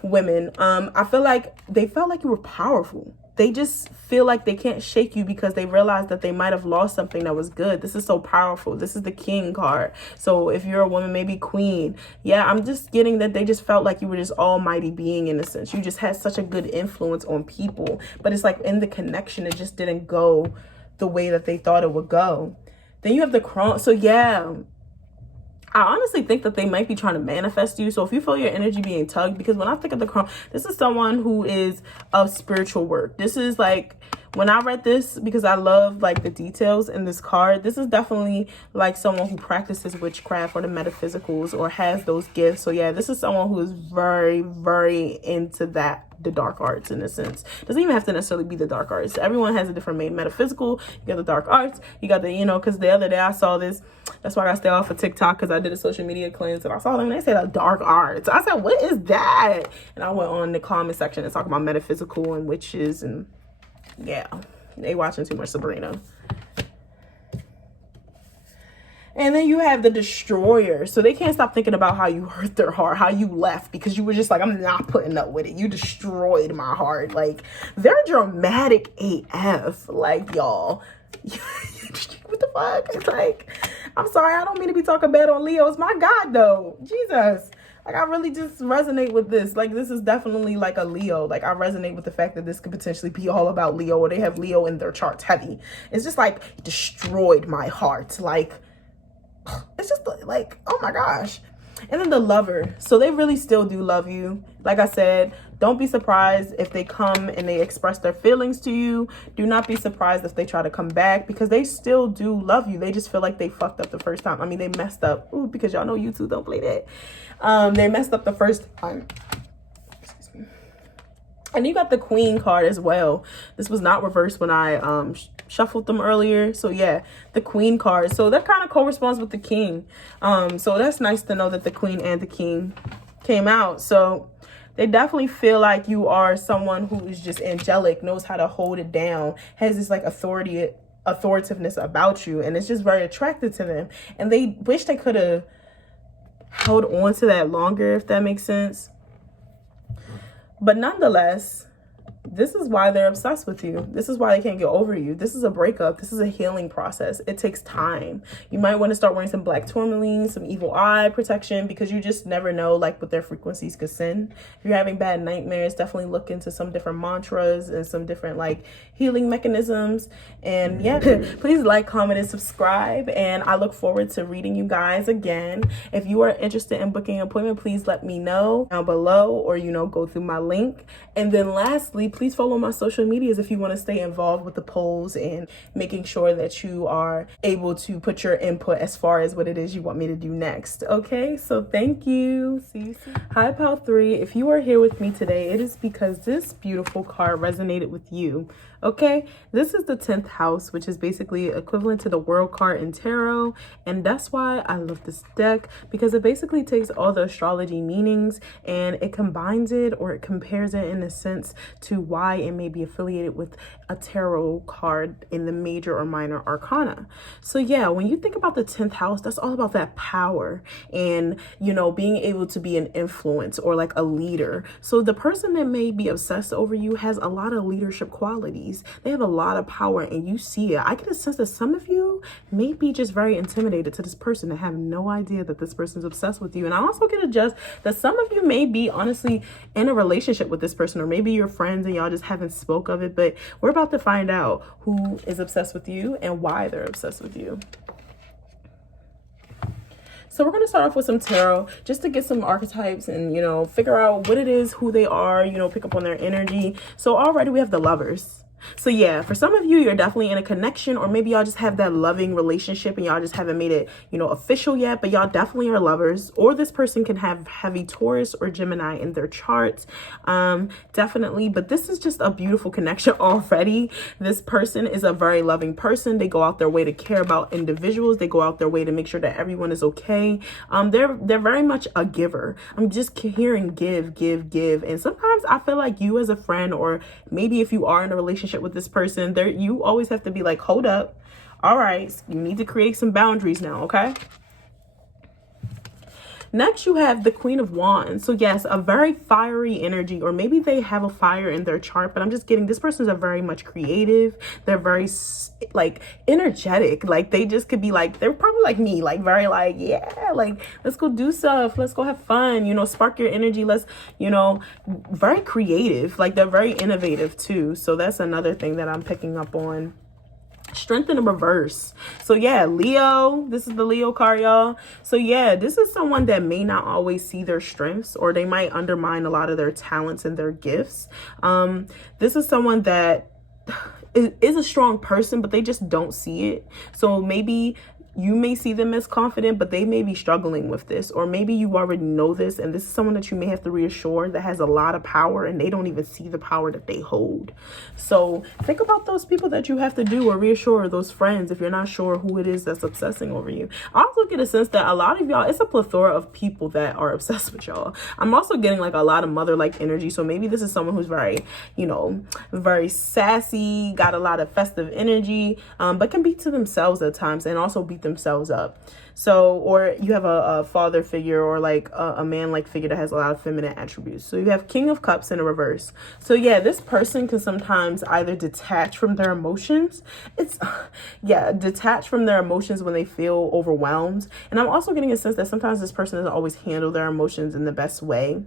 women, I feel like they felt like you were powerful. They just feel like they can't shake you because they realize that they might have lost something that was good. This is so powerful. This is the King card. So if you're a woman, maybe Queen. Yeah, I'm just getting that they just felt like you were this almighty being in a sense. You just had such a good influence on people. But it's like in the connection, it just didn't go the way that they thought it would go. Then you have the Crown. So yeah, I honestly think that they might be trying to manifest you. So if you feel your energy being tugged, because when I think of the Crown, this is someone who is of spiritual work. This is like, when I read this, because I love the details in this card, this is definitely like someone who practices witchcraft or the metaphysicals or has those gifts. So yeah, this is someone who is very, very into the dark arts in a sense. Doesn't even have to necessarily be the dark arts. Everyone has a different main metaphysical. You got the dark arts. You got the, because the other day I saw this. That's why I stay off of TikTok, because I did a social media cleanse and I saw them and they said the dark arts. I said, what is that? And I went on the comment section and talked about metaphysical and witches, and yeah, they watching too much Sabrina. And then you have the Destroyer. So they can't stop thinking about how you hurt their heart, how you left, because you were just like, I'm not putting up with it. You destroyed my heart. Like, they're dramatic AF. Like, y'all. What the fuck? It's like, I'm sorry, I don't mean to be talking bad on Leos. My God, though. Jesus. Like, I really just resonate with this. Like, this is definitely like a Leo. Like, I resonate with the fact that this could potentially be all about Leo, or they have Leo in their charts heavy. It's just like, destroyed my heart. Like, it's just like, oh my gosh. And then the Lover. So they really still do love you. Like I said, don't be surprised if they come and they express their feelings to you. Do not be surprised if they try to come back, because they still do love you. They just feel like they fucked up the first time. I mean, they messed up. Ooh, because y'all know YouTube don't play that. They messed up the first time. Excuse me. And you got the Queen card as well. This was not reversed when I shuffled them earlier. So yeah, the Queen card. So that kind of corresponds with the King. So that's nice to know that the Queen and the King came out. So they definitely feel like you are someone who is just angelic, knows how to hold it down, has this like authoritativeness about you, and it's just very attractive to them. And they wish they could have held on to that longer, if that makes sense. But nonetheless, This is why they're obsessed with you. This is why they can't get over you. This is a breakup. This is a healing process. It takes time. You might want to start wearing some black tourmaline, some evil eye protection, because you just never know like what their frequencies could send. If you're having bad nightmares, definitely look into some different mantras and some different like healing mechanisms. And yeah, please like, comment, and subscribe. And I look forward to reading you guys again. If you are interested in booking an appointment, please let me know down below, or go through my link. And then lastly, please follow my social medias if you want to stay involved with the polls and making sure that you are able to put your input as far as what it is you want me to do next. Okay, so thank you. See you soon. Hi, Pal 3. If you are here with me today, it is because this beautiful card resonated with you. Okay, this is the 10th house, which is basically equivalent to the World card in tarot, and that's why I love this deck, because it basically takes all the astrology meanings and it combines it, or it compares it in a sense to why it may be affiliated with a tarot card in the major or minor arcana. So yeah, when you think about the 10th house, that's all about that power and being able to be an influence or like a leader. So the person that may be obsessed over you has a lot of leadership qualities. They have a lot of power, and you see it. I get a sense that some of you may be just very intimidated to this person and have no idea that this person's obsessed with you. And I also get a just that some of you may be honestly in a relationship with this person, or maybe you're friends and y'all just haven't spoke of it, but we're about to find out who is obsessed with you and why they're obsessed with you. So we're going to start off with some tarot just to get some archetypes and, figure out what it is, who they are, pick up on their energy. So already we have the Lovers. So yeah, for some of you, you're definitely in a connection, or maybe y'all just have that loving relationship and y'all just haven't made it, official yet, but y'all definitely are lovers. Or this person can have heavy Taurus or Gemini in their charts. Definitely. But this is just a beautiful connection already. This person is a very loving person. They go out their way to care about individuals. They go out their way to make sure that everyone is okay. They're very much a giver. I'm just hearing give. And sometimes I feel like you as a friend, or maybe if you are in a relationship with this person, you always have to be like, hold up, all right, you need to create some boundaries now. Okay, next you have the Queen of Wands. So yes, a very fiery energy, or maybe they have a fire in their chart, but I'm just getting this person's very much creative. They're very like energetic, like they just could be like, they're probably like me, like very like, yeah, like let's go do stuff, let's go have fun, spark your energy, let's very creative, like they're very innovative too. So that's another thing that I'm picking up on. Strength in the reverse. So yeah, Leo, this is the Leo card, y'all. So yeah, this is someone that may not always see their strengths, or they might undermine a lot of their talents and their gifts. This is someone that is a strong person, but they just don't see it. So maybe you may see them as confident, but they may be struggling with this, or maybe you already know this, and this is someone that you may have to reassure that has a lot of power, and they don't even see the power that they hold. So think about those people that you have to do, or reassure those friends if you're not sure who it is that's obsessing over you. I also get a sense that a lot of y'all, it's a plethora of people that are obsessed with y'all. I'm also getting like a lot of mother-like energy. So maybe this is someone who's very, very sassy, got a lot of festive energy, but can be to themselves at times, and also beat themselves up. So, or you have a father figure, or like a man-like figure that has a lot of feminine attributes. So you have King of Cups in a reverse. So yeah, this person can sometimes either detach from their emotions. Detach from their emotions when they feel overwhelmed. And I'm also getting a sense that sometimes this person doesn't always handle their emotions in the best way.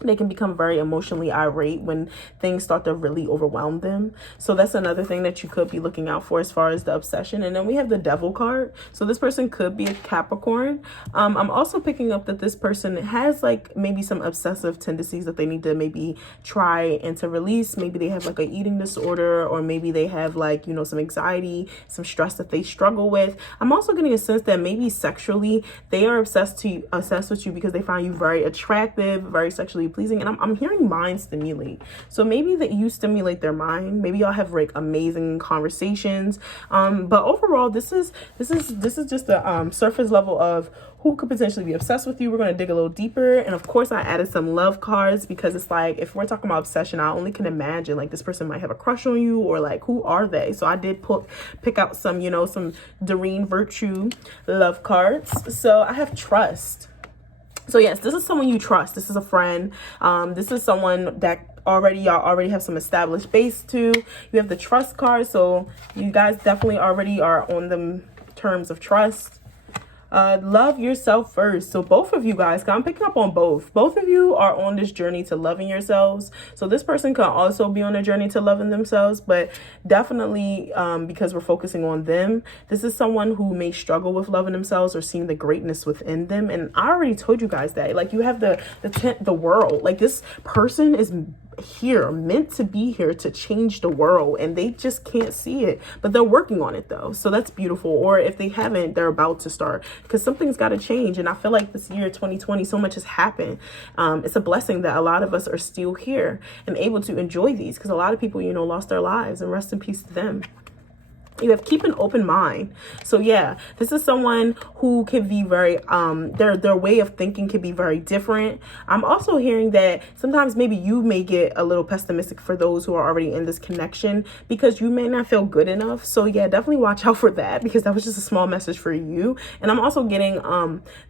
They can become very emotionally irate when things start to really overwhelm them. So that's another thing that you could be looking out for as far as the obsession. And then we have the Devil card. So this person could be a Capricorn. I'm also picking up that this person has like maybe some obsessive tendencies that they need to maybe try and to release. Maybe they have like a eating disorder, or maybe they have like, some anxiety, some stress that they struggle with. I'm also getting a sense that maybe sexually they are obsessed with you because they find you very attractive, very sexually pleasing. And I'm hearing mind stimulate. So maybe that you stimulate their mind. Maybe y'all have like amazing conversations. But overall, this is just the surface level of who could potentially be obsessed with you. We're going to dig a little deeper. And of course, I added some love cards, because it's like, if we're talking about obsession, I only can imagine like this person might have a crush on you, or like, who are they? So I did pick out some, some Doreen Virtue love cards. So I have Trust. So yes, this is someone you trust. This is a friend. This is someone that y'all already have some established base too. You have the trust card, so you guys definitely already are on the terms of trust. Love yourself first. So both of you guys, I'm picking up on both of you are on this journey to loving yourselves. So this person can also be on a journey to loving themselves, but definitely because we're focusing on them, this is someone who may struggle with loving themselves or seeing the greatness within them. And I already told you guys that, like, you have the world, like, this person is here, meant to be here to change the world, and they just can't see it, but they're working on it though, so that's beautiful. Or if they haven't, they're about to start, because something's got to change. And I feel like this year 2020, so much has happened. It's a blessing that a lot of us are still here and able to enjoy these, because a lot of people, you know, lost their lives, and rest in peace to them. You have keep an open mind. So yeah, this is someone who can be very their way of thinking can be very different. I'm also hearing that sometimes maybe you may get a little pessimistic for those who are already in this connection, because you may not feel good enough. So yeah, definitely watch out for that, because that was just a small message for you. And I'm also getting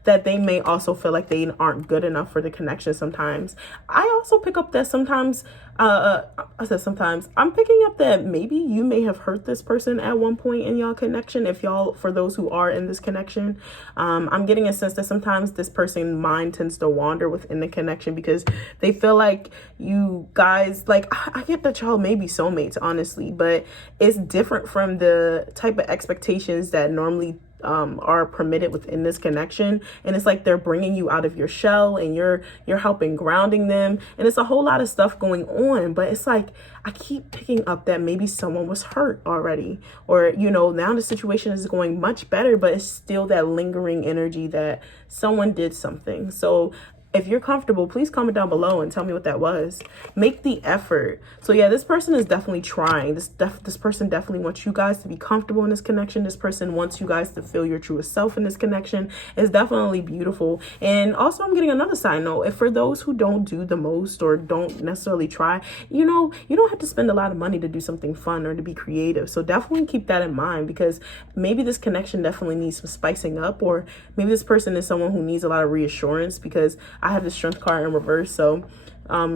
that they may also feel like they aren't good enough for the connection sometimes. I also pick up that sometimes I'm picking up that maybe you may have hurt this person at one point in y'all connection. For those who are in this connection, I'm getting a sense that sometimes this person's mind tends to wander within the connection, because they feel like you guys, like, I get that y'all may be soulmates, honestly, but it's different from the type of expectations that normally are permitted within this connection. And it's like they're bringing you out of your shell, and you're helping grounding them, and it's a whole lot of stuff going on. But it's like I keep picking up that maybe someone was hurt already, or, you know, now the situation is going much better, but it's still that lingering energy that someone did something. So if you're comfortable, please comment down below and tell me what that was. Make the effort. So yeah, this person is definitely trying. This person definitely wants you guys to be comfortable in this connection. This person wants you guys to feel your truest self in this connection. It's definitely beautiful. And also, I'm getting another side note. If for those who don't do the most or don't necessarily try, you know, you don't have to spend a lot of money to do something fun or to be creative. So definitely keep that in mind, because maybe this connection definitely needs some spicing up, or maybe this person is someone who needs a lot of reassurance, because I have the Strength card in reverse. So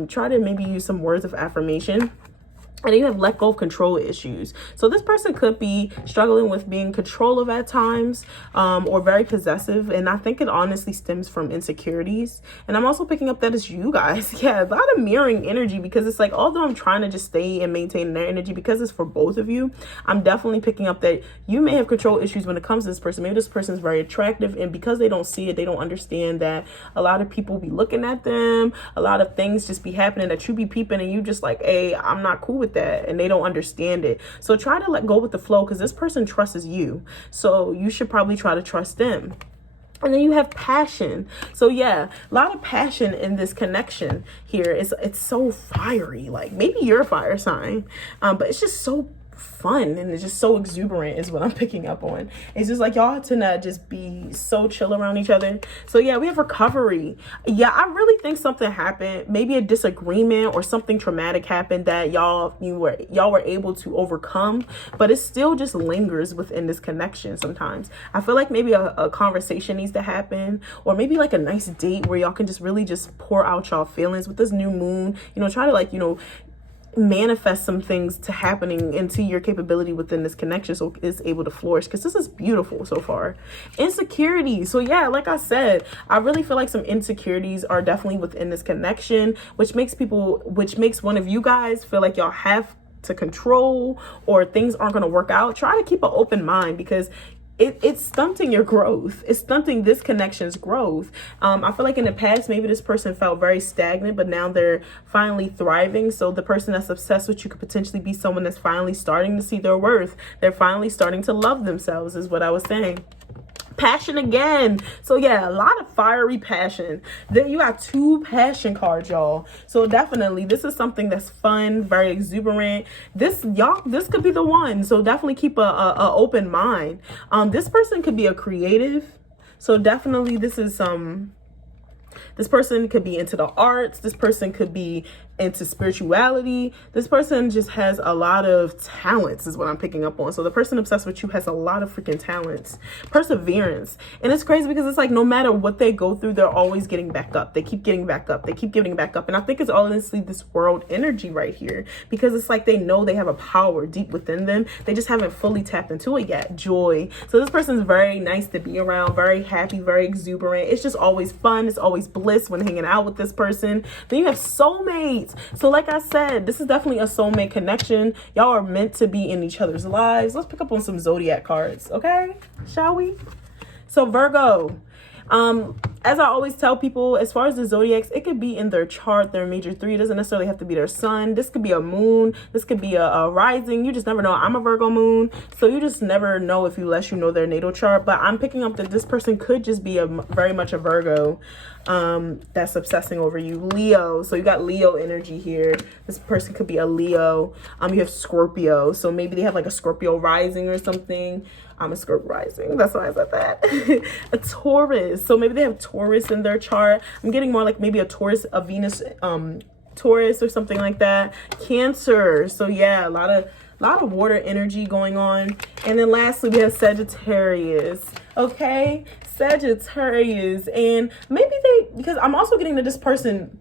try to maybe use some words of affirmation. And you have let go of control issues. So this person could be struggling with being controlling at times, or very possessive. And I think it honestly stems from insecurities. And I'm also picking up that it's you guys. Yeah, a lot of mirroring energy, because it's like, although I'm trying to just stay and maintain their energy, because it's for both of you, I'm definitely picking up that you may have control issues when it comes to this person. Maybe this person is very attractive, and because they don't see it, they don't understand that a lot of people be looking at them, a lot of things just be happening that you be peeping, and you just like, hey, I'm not cool with that, and they don't understand it. So try to let go with the flow, because this person trusts you, so you should probably try to trust them. And then you have passion. So yeah, a lot of passion in this connection here. It's so fiery. Like, maybe you're a fire sign, but it's just so fun, and it's just so exuberant is what I'm picking up on. It's just like y'all tend to just be so chill around each other. So yeah, we have recovery. Yeah, I really think something happened, maybe a disagreement or something traumatic happened that y'all were able to overcome, but it still just lingers within this connection sometimes. I feel like maybe a conversation needs to happen, or maybe like a nice date where y'all can just really just pour out y'all feelings with this new moon, you know, try to, like, you know, manifest some things to happening into your capability within this connection, so it's able to flourish, because this is beautiful so far. Insecurity. So yeah, like I said, I really feel like some insecurities are definitely within this connection, which makes one of you guys feel like y'all have to control, or things aren't going to work out. Try to keep an open mind, because it's stunting your growth. It's stunting this connection's growth. I feel like in the past, maybe this person felt very stagnant, but now they're finally thriving. So the person that's obsessed with you could potentially be someone that's finally starting to see their worth. They're finally starting to love themselves, is what I was saying. Passion again. So yeah, a lot of fiery passion. Then you got 2 passion cards, y'all. So definitely this is something that's fun, very exuberant. This could be the one. So definitely keep a open mind. This person could be a creative. So definitely this is this person could be into the arts. This person could be into spirituality. This person just has a lot of talents is what I'm picking up on. So the person obsessed with you has a lot of freaking talents. Perseverance. And it's crazy because it's like no matter what they go through, they're always getting back up. They keep getting back up. They keep getting back up. And I think it's honestly this world energy right here, because it's like they know they have a power deep within them. They just haven't fully tapped into it yet. Joy. So this person's very nice to be around, very happy, very exuberant. It's just always fun. It's always bliss when hanging out with this person. Then you have soulmates. So like I said, this is definitely a soulmate connection. Y'all are meant to be in each other's lives. Let's pick up on some zodiac cards, okay? Shall we? So Virgo. As I always tell people, as far as the zodiacs, it could be in their chart, their major three. It doesn't necessarily have to be their sun. This could be a moon. This could be a rising. You just never know. I'm a Virgo moon, so you just never know unless you know their natal chart. But I'm picking up that this person could just be very much a Virgo that's obsessing over you. Leo. So you got Leo energy here. This person could be a Leo. You have Scorpio. So maybe they have like a Scorpio rising or something. I'm a Scorpio rising. That's why I said that. A Taurus. So maybe they have Taurus in their chart. I'm getting more like maybe a Taurus, a Venus, Taurus or something like that. Cancer. So yeah, a lot of water energy going on. And then lastly, we have Sagittarius. Okay, Sagittarius. And maybe because I'm also getting that this person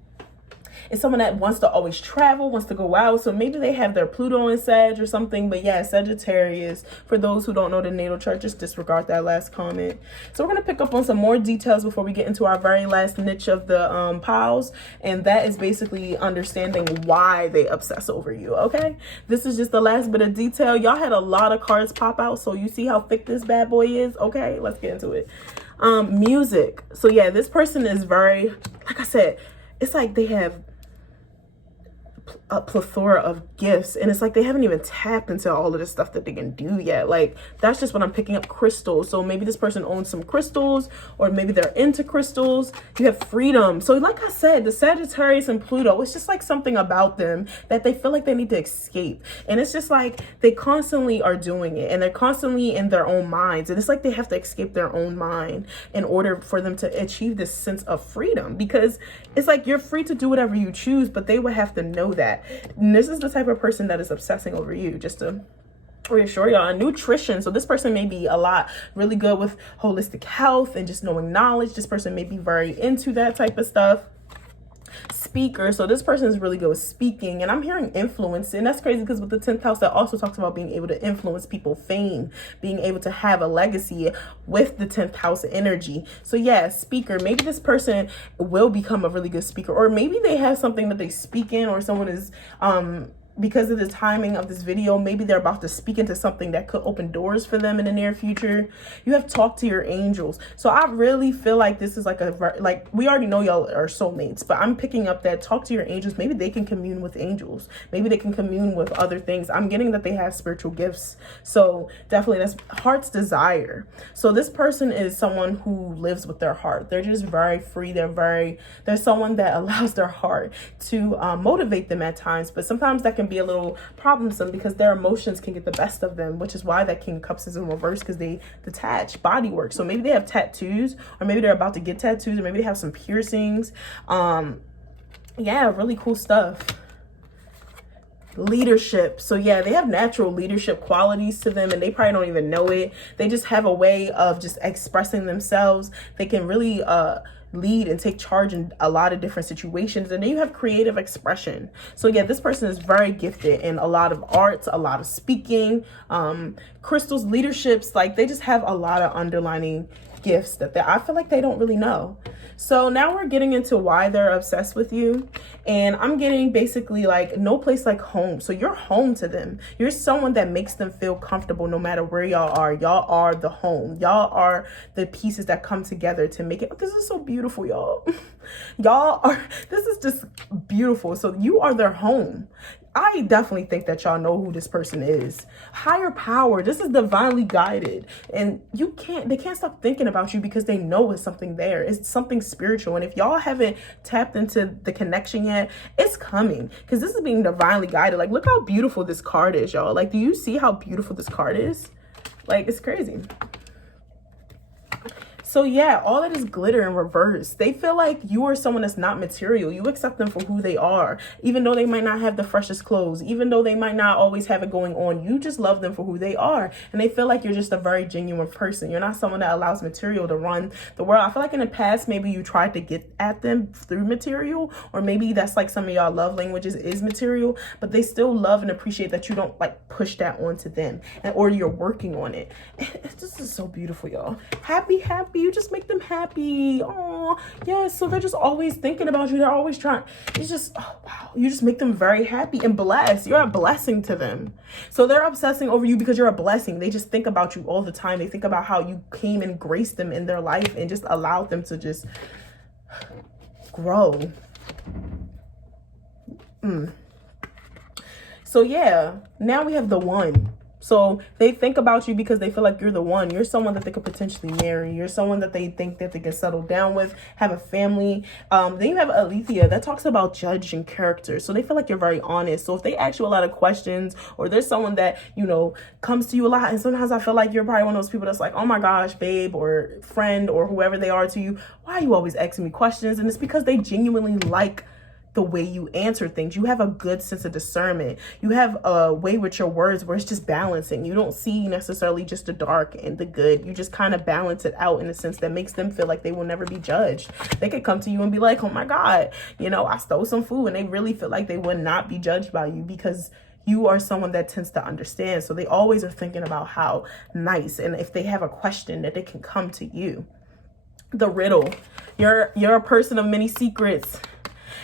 is someone that wants to always travel, wants to go out. So maybe they have their Pluto in Sag or something. But yeah, Sagittarius. For those who don't know the natal chart, just disregard that last comment. So we're going to pick up on some more details before we get into our very last niche of the piles. And that is basically understanding why they obsess over you, okay? This is just the last bit of detail. Y'all had a lot of cards pop out, so you see how thick this bad boy is, okay? Let's get into it. Music. So yeah, this person is very, like I said, it's like they have a plethora of gifts, and it's like they haven't even tapped into all of the stuff that they can do yet. Like that's just what I'm picking up. Crystals. So maybe this person owns some crystals, or maybe they're into crystals. You have freedom. So like I said, the Sagittarius and Pluto, it's just like something about them that they feel like they need to escape, and it's just like they constantly are doing it, and they're constantly in their own minds, and it's like they have to escape their own mind in order for them to achieve this sense of freedom, because it's like you're free to do whatever you choose, but they would have to know that. And this is the type of person that is obsessing over you, just to reassure y'all. Nutrition. So this person may be really good with holistic health and just knowing knowledge. This person may be very into that type of stuff. Speaker. So this person is really good with speaking, and I'm hearing influence, and that's crazy because with the 10th house that also talks about being able to influence people, fame, being able to have a legacy with the 10th house energy. So yeah, speaker. Maybe this person will become a really good speaker, or maybe they have something that they speak in, or someone is because of the timing of this video, maybe they're about to speak into something that could open doors for them in the near future. You have talked to your angels. So I really feel like this is like we already know y'all are soulmates, but I'm picking up that talk to your angels. Maybe they can commune with angels. Maybe they can commune with other things. I'm getting that they have spiritual gifts. So definitely that's heart's desire. So this person is someone who lives with their heart. They're just very free. They're someone that allows their heart to motivate them at times, but sometimes that can be a little problemsome because their emotions can get the best of them, which is why that King of Cups is in reverse, because they detach body work. So maybe they have tattoos, or maybe they're about to get tattoos, or maybe they have some piercings. Yeah, really cool stuff. Leadership. So yeah, they have natural leadership qualities to them, and they probably don't even know it. They just have a way of just expressing themselves. They can really lead and take charge in a lot of different situations. And then you have creative expression. So yeah, this person is very gifted in a lot of arts, a lot of speaking, crystals, leaderships. Like they just have a lot of underlining gifts that I feel like they don't really know. So now we're getting into why they're obsessed with you. And I'm getting basically like no place like home. So you're home to them. You're someone that makes them feel comfortable no matter where y'all are. Y'all are the home. Y'all are the pieces that come together to make it. Oh, this is so beautiful, y'all. This is just beautiful. So you are their home. I definitely think that y'all know who this person is. Higher power. This is divinely guided. And they can't stop thinking about you because they know it's something there. It's something spiritual. And if y'all haven't tapped into the connection yet, it's coming. Because this is being divinely guided. Like, look how beautiful this card is, y'all. Like, do you see how beautiful this card is? Like, it's crazy. So yeah, all that is glitter in reverse. They feel like you are someone that's not material. You accept them for who they are, even though they might not have the freshest clothes, even though they might not always have it going on. You just love them for who they are. And they feel like you're just a very genuine person. You're not someone that allows material to run the world. I feel like in the past, maybe you tried to get at them through material, or maybe that's like some of y'all love languages is material, but they still love and appreciate that you don't like push that onto them, and or you're working on it. This is so beautiful, y'all. Happy. You just make them happy. Oh, yes. So they're just always thinking about you. They're always trying. It's just, oh, wow. You just make them very happy and blessed. You're a blessing to them. So they're obsessing over you because you're a blessing. They just think about you all the time. They think about how you came and graced them in their life and just allowed them to just grow. So yeah, now we have the one. So they think about you because they feel like you're the one. You're someone that they could potentially marry. You're someone that they think that they can settle down with, have a family. Then you have Alethea that talks about judge and character. So they feel like you're very honest. So if they ask you a lot of questions, or there's someone that, you know, comes to you a lot, and sometimes I feel like you're probably one of those people that's like, oh my gosh, babe or friend or whoever they are to you, why are you always asking me questions? And it's because they genuinely like the way you answer things. You have a good sense of discernment. You have a way with your words where it's just balancing. You don't see necessarily just the dark and the good. You just kind of balance it out in a sense that makes them feel like they will never be judged. They could come to you and be like, oh my God, you know, I stole some food, and they really feel like they would not be judged by you because you are someone that tends to understand. So they always are thinking about how nice, and if they have a question that they can come to you. The riddle. You're a person of many secrets.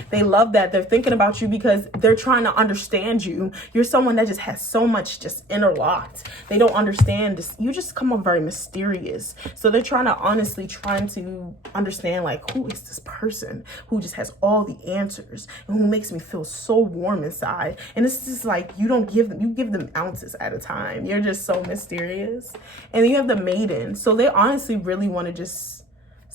They love that. They're thinking about you because they're trying to understand you. You're someone that just has so much just interlocked. They don't understand this. You just come off very mysterious. So they're trying to understand, like, who is this person who just has all the answers and who makes me feel so warm inside. And it's just like, you give them ounces at a time. You're just so mysterious. And then you have the maiden. So they honestly really want to just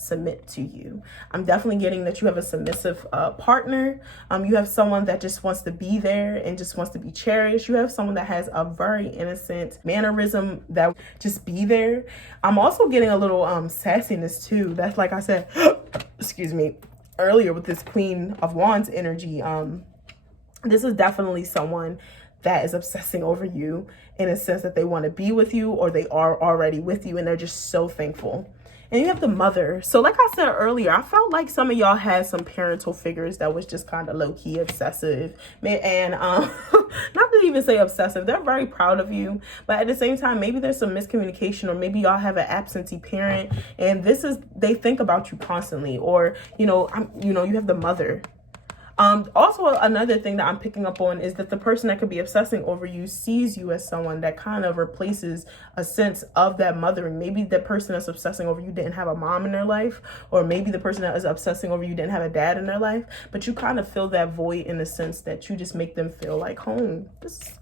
submit to you. I'm definitely getting that you have a submissive partner. You have someone that just wants to be there and just wants to be cherished. You have someone that has a very innocent mannerism that just be there. I'm also getting a little sassiness too. That's like I said, excuse me, earlier with this Queen of Wands energy. This is definitely someone that is obsessing over you in a sense that they want to be with you, or they are already with you and they're just so thankful. And you have the mother. So like I said earlier, I felt like some of y'all had some parental figures that was just kind of low-key obsessive. And not to even say obsessive, they're very proud of you. But at the same time, maybe there's some miscommunication, or maybe y'all have an absentee parent. And they think about you constantly. Or, you have the mother. Also, another thing that I'm picking up on is that the person that could be obsessing over you sees you as someone that kind of replaces a sense of that mothering. Maybe the person that's obsessing over you didn't have a mom in their life, or maybe the person that is obsessing over you didn't have a dad in their life, but you kind of fill that void in the sense that you just make them feel like home. It's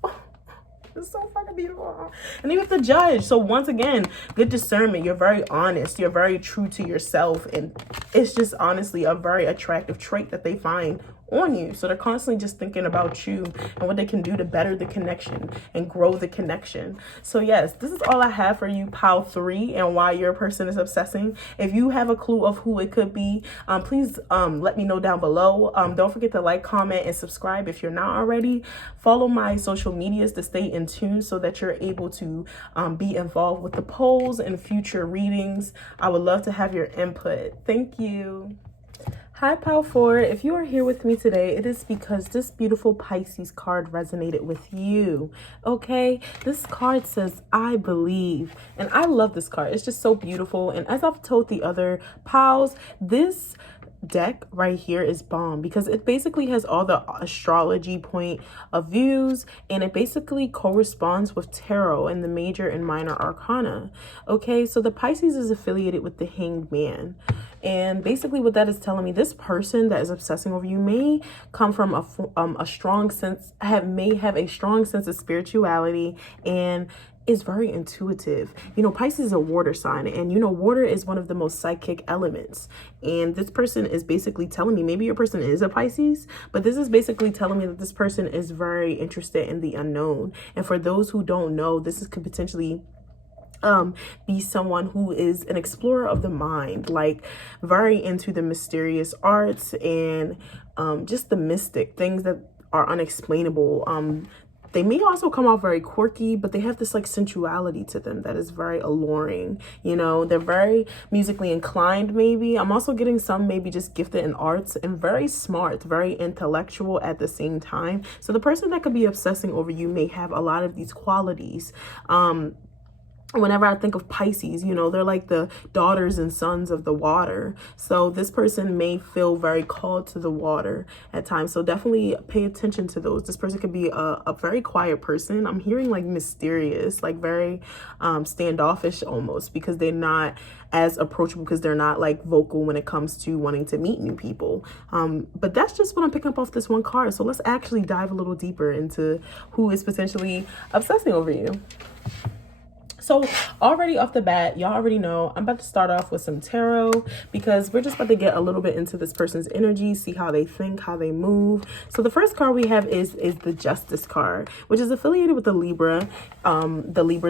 so fucking beautiful. And then you have to judge. So once again, good discernment. You're very honest. You're very true to yourself. And it's just honestly a very attractive trait that they find on you. So they're constantly just thinking about you and what they can do to better the connection and grow the connection. So yes, this is all I have for you, Pile 3, and why your person is obsessing. If you have a clue of who it could be, please let me know down below. Don't forget to like, comment, and subscribe if you're not already. Follow my social medias to stay in tune so that you're able to be involved with the polls and future readings. I would love to have your input. Thank you. Hi, Pile 4. If you are here with me today, it is because this beautiful Pisces card resonated with you, okay? This card says, I believe, and I love this card. It's just so beautiful, and as I've told the other Piles, this deck right here is bomb because it basically has all the astrology point of views, and it basically corresponds with tarot and the major and minor arcana. Okay, so the Pisces is affiliated with the Hanged Man, and basically what that is telling me, this person that is obsessing over you may come from a strong sense, may have a strong sense of spirituality, and is very intuitive. Pisces is a water sign, and water is one of the most psychic elements. And this person is basically telling me, maybe your person is a Pisces, but this is basically telling me that this person is very interested in the unknown. And for those who don't know, this could potentially be someone who is an explorer of the mind, like very into the mysterious arts and just the mystic things that are unexplainable. They may also come off very quirky, but they have this like sensuality to them that is very alluring. You know, they're very musically inclined, maybe. I'm also getting some maybe just gifted in arts and very smart, very intellectual at the same time. So the person that could be obsessing over you may have a lot of these qualities. Whenever I think of Pisces, you know, they're like the daughters and sons of the water. So this person may feel very called to the water at times. So definitely pay attention to those. This person could be a very quiet person. I'm hearing like mysterious, like very standoffish almost, because they're not as approachable, because they're not like vocal when it comes to wanting to meet new people. But that's just what I'm picking up off this one card. So let's actually dive a little deeper into who is potentially obsessing over you. So already off the bat, y'all already know I'm about to start off with some tarot, because we're just about to get a little bit into this person's energy, see how they think, how they move. So the first card we have is the Justice card, which is affiliated with the Libra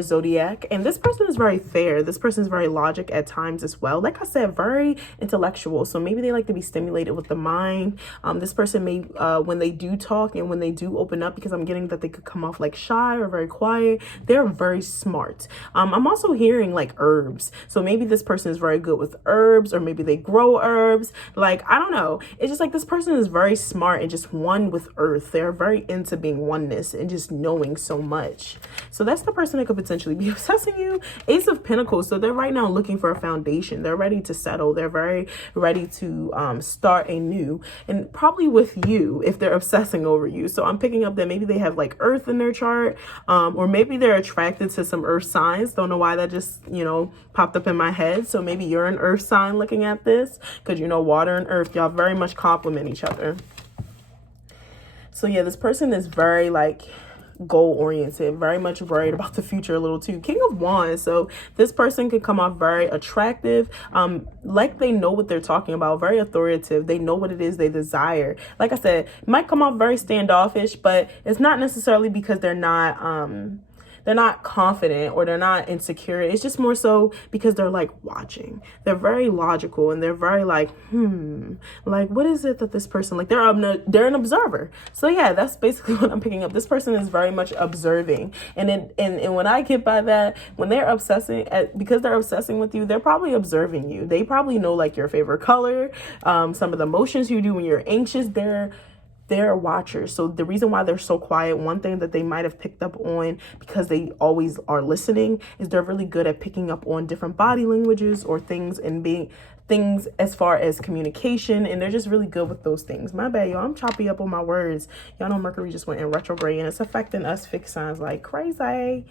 zodiac. And this person is very fair. This person is very logic at times as well. Like I said, very intellectual. So maybe they like to be stimulated with the mind. This person may, when they do talk and when they do open up, because I'm getting that they could come off like shy or very quiet, they're very smart. I'm also hearing like herbs. So maybe this person is very good with herbs, or maybe they grow herbs. Like, I don't know. It's just like this person is very smart and just one with earth. They're very into being oneness and just knowing so much. So that's the person that could potentially be obsessing you. Ace of Pentacles. So they're right now looking for a foundation. They're ready to settle. They're very ready to start anew, and probably with you if they're obsessing over you. So I'm picking up that maybe they have like earth in their chart, or maybe they're attracted to some earth signs. Don't know why that just, you know, popped up in my head. So maybe you're an earth sign looking at this, because, you know, water and earth, y'all very much complement each other. So yeah, this person is very like goal oriented, very much worried about the future a little too. King of Wands. So this person can come off very attractive, like they know what they're talking about, very authoritative. They know what it is they desire. Like I said, might come off very standoffish, but it's not necessarily because they're not confident or they're not insecure. It's just more so because they're like watching. They're very logical and they're very like, like what is it that this person, like they're an observer. So yeah, that's basically what I'm picking up. This person is very much observing. And when I get by that, when they're because they're obsessing with you, they're probably observing you. They probably know like your favorite color, some of the motions you do when you're anxious. They're watchers. So the reason why they're so quiet, one thing that they might have picked up on, because they always are listening, is they're really good at picking up on different body languages or things, and being things as far as communication, and they're just really good with those things. My bad, y'all. I'm choppy up on my words. Y'all know Mercury just went in retrograde and it's affecting us fixed signs like crazy.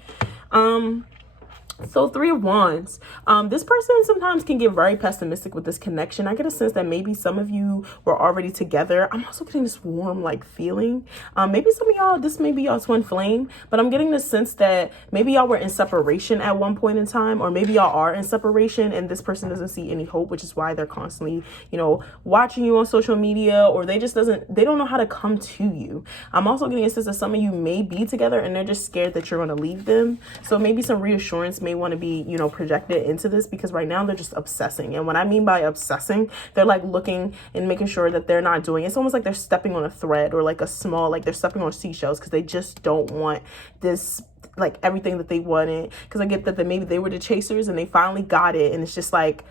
So Three of Wands. This person sometimes can get very pessimistic with this connection. I get a sense that maybe some of you were already together. I'm also getting this warm like feeling. Maybe some of y'all, this may be y'all twin flame, but I'm getting the sense that maybe y'all were in separation at one point in time, or maybe y'all are in separation and this person doesn't see any hope, which is why they're constantly, you know, watching you on social media, or they don't know how to come to you. I'm also getting a sense that some of you may be together and they're just scared that you're going to leave them. So maybe some reassurance may want to be, you know, projected into this, because right now they're just obsessing. And what I mean by obsessing, they're like looking and making sure that they're not doing, it's almost like they're stepping on a thread, or like a small, like they're stepping on seashells, because they just don't want this, like everything that they wanted. Because I get that maybe they were the chasers and they finally got it, and it's just like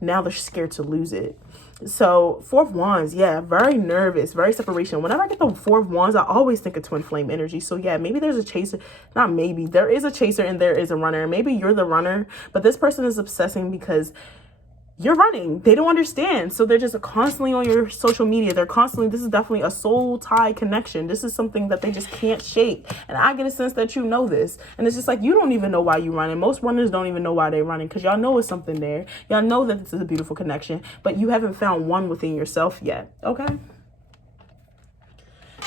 now they're scared to lose it. So Four of Wands, yeah, very nervous, very separation. Whenever I get the Four of Wands, I always think of twin flame energy. So yeah, maybe there's a chaser, not maybe, there is a chaser and there is a runner. Maybe you're the runner, but this person is obsessing because you're running. They don't understand. So they're just constantly on your social media. This is definitely a soul tie connection. This is something that they just can't shake. And I get a sense that you know this. And it's just like, you don't even know why you're running. Most runners don't even know why they're running, because y'all know it's something there. Y'all know that this is a beautiful connection, but you haven't found one within yourself yet. Okay.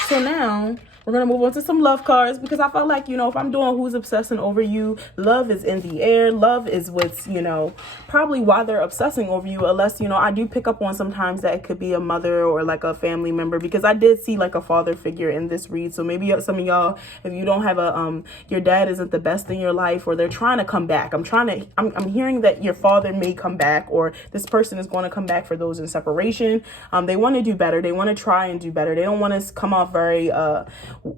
So now We're going to move on to some love cards, because I felt like, if I'm doing who's obsessing over you, love is in the air. Love is what's, probably why they're obsessing over you. Unless, I do pick up on sometimes that it could be a mother or like a family member, because I did see like a father figure in this read. So maybe some of y'all, if you don't have your dad isn't the best in your life, or they're trying to come back. I'm hearing that your father may come back, or this person is going to come back for those in separation. They want to do better. They want to try and do better. They don't want to come off very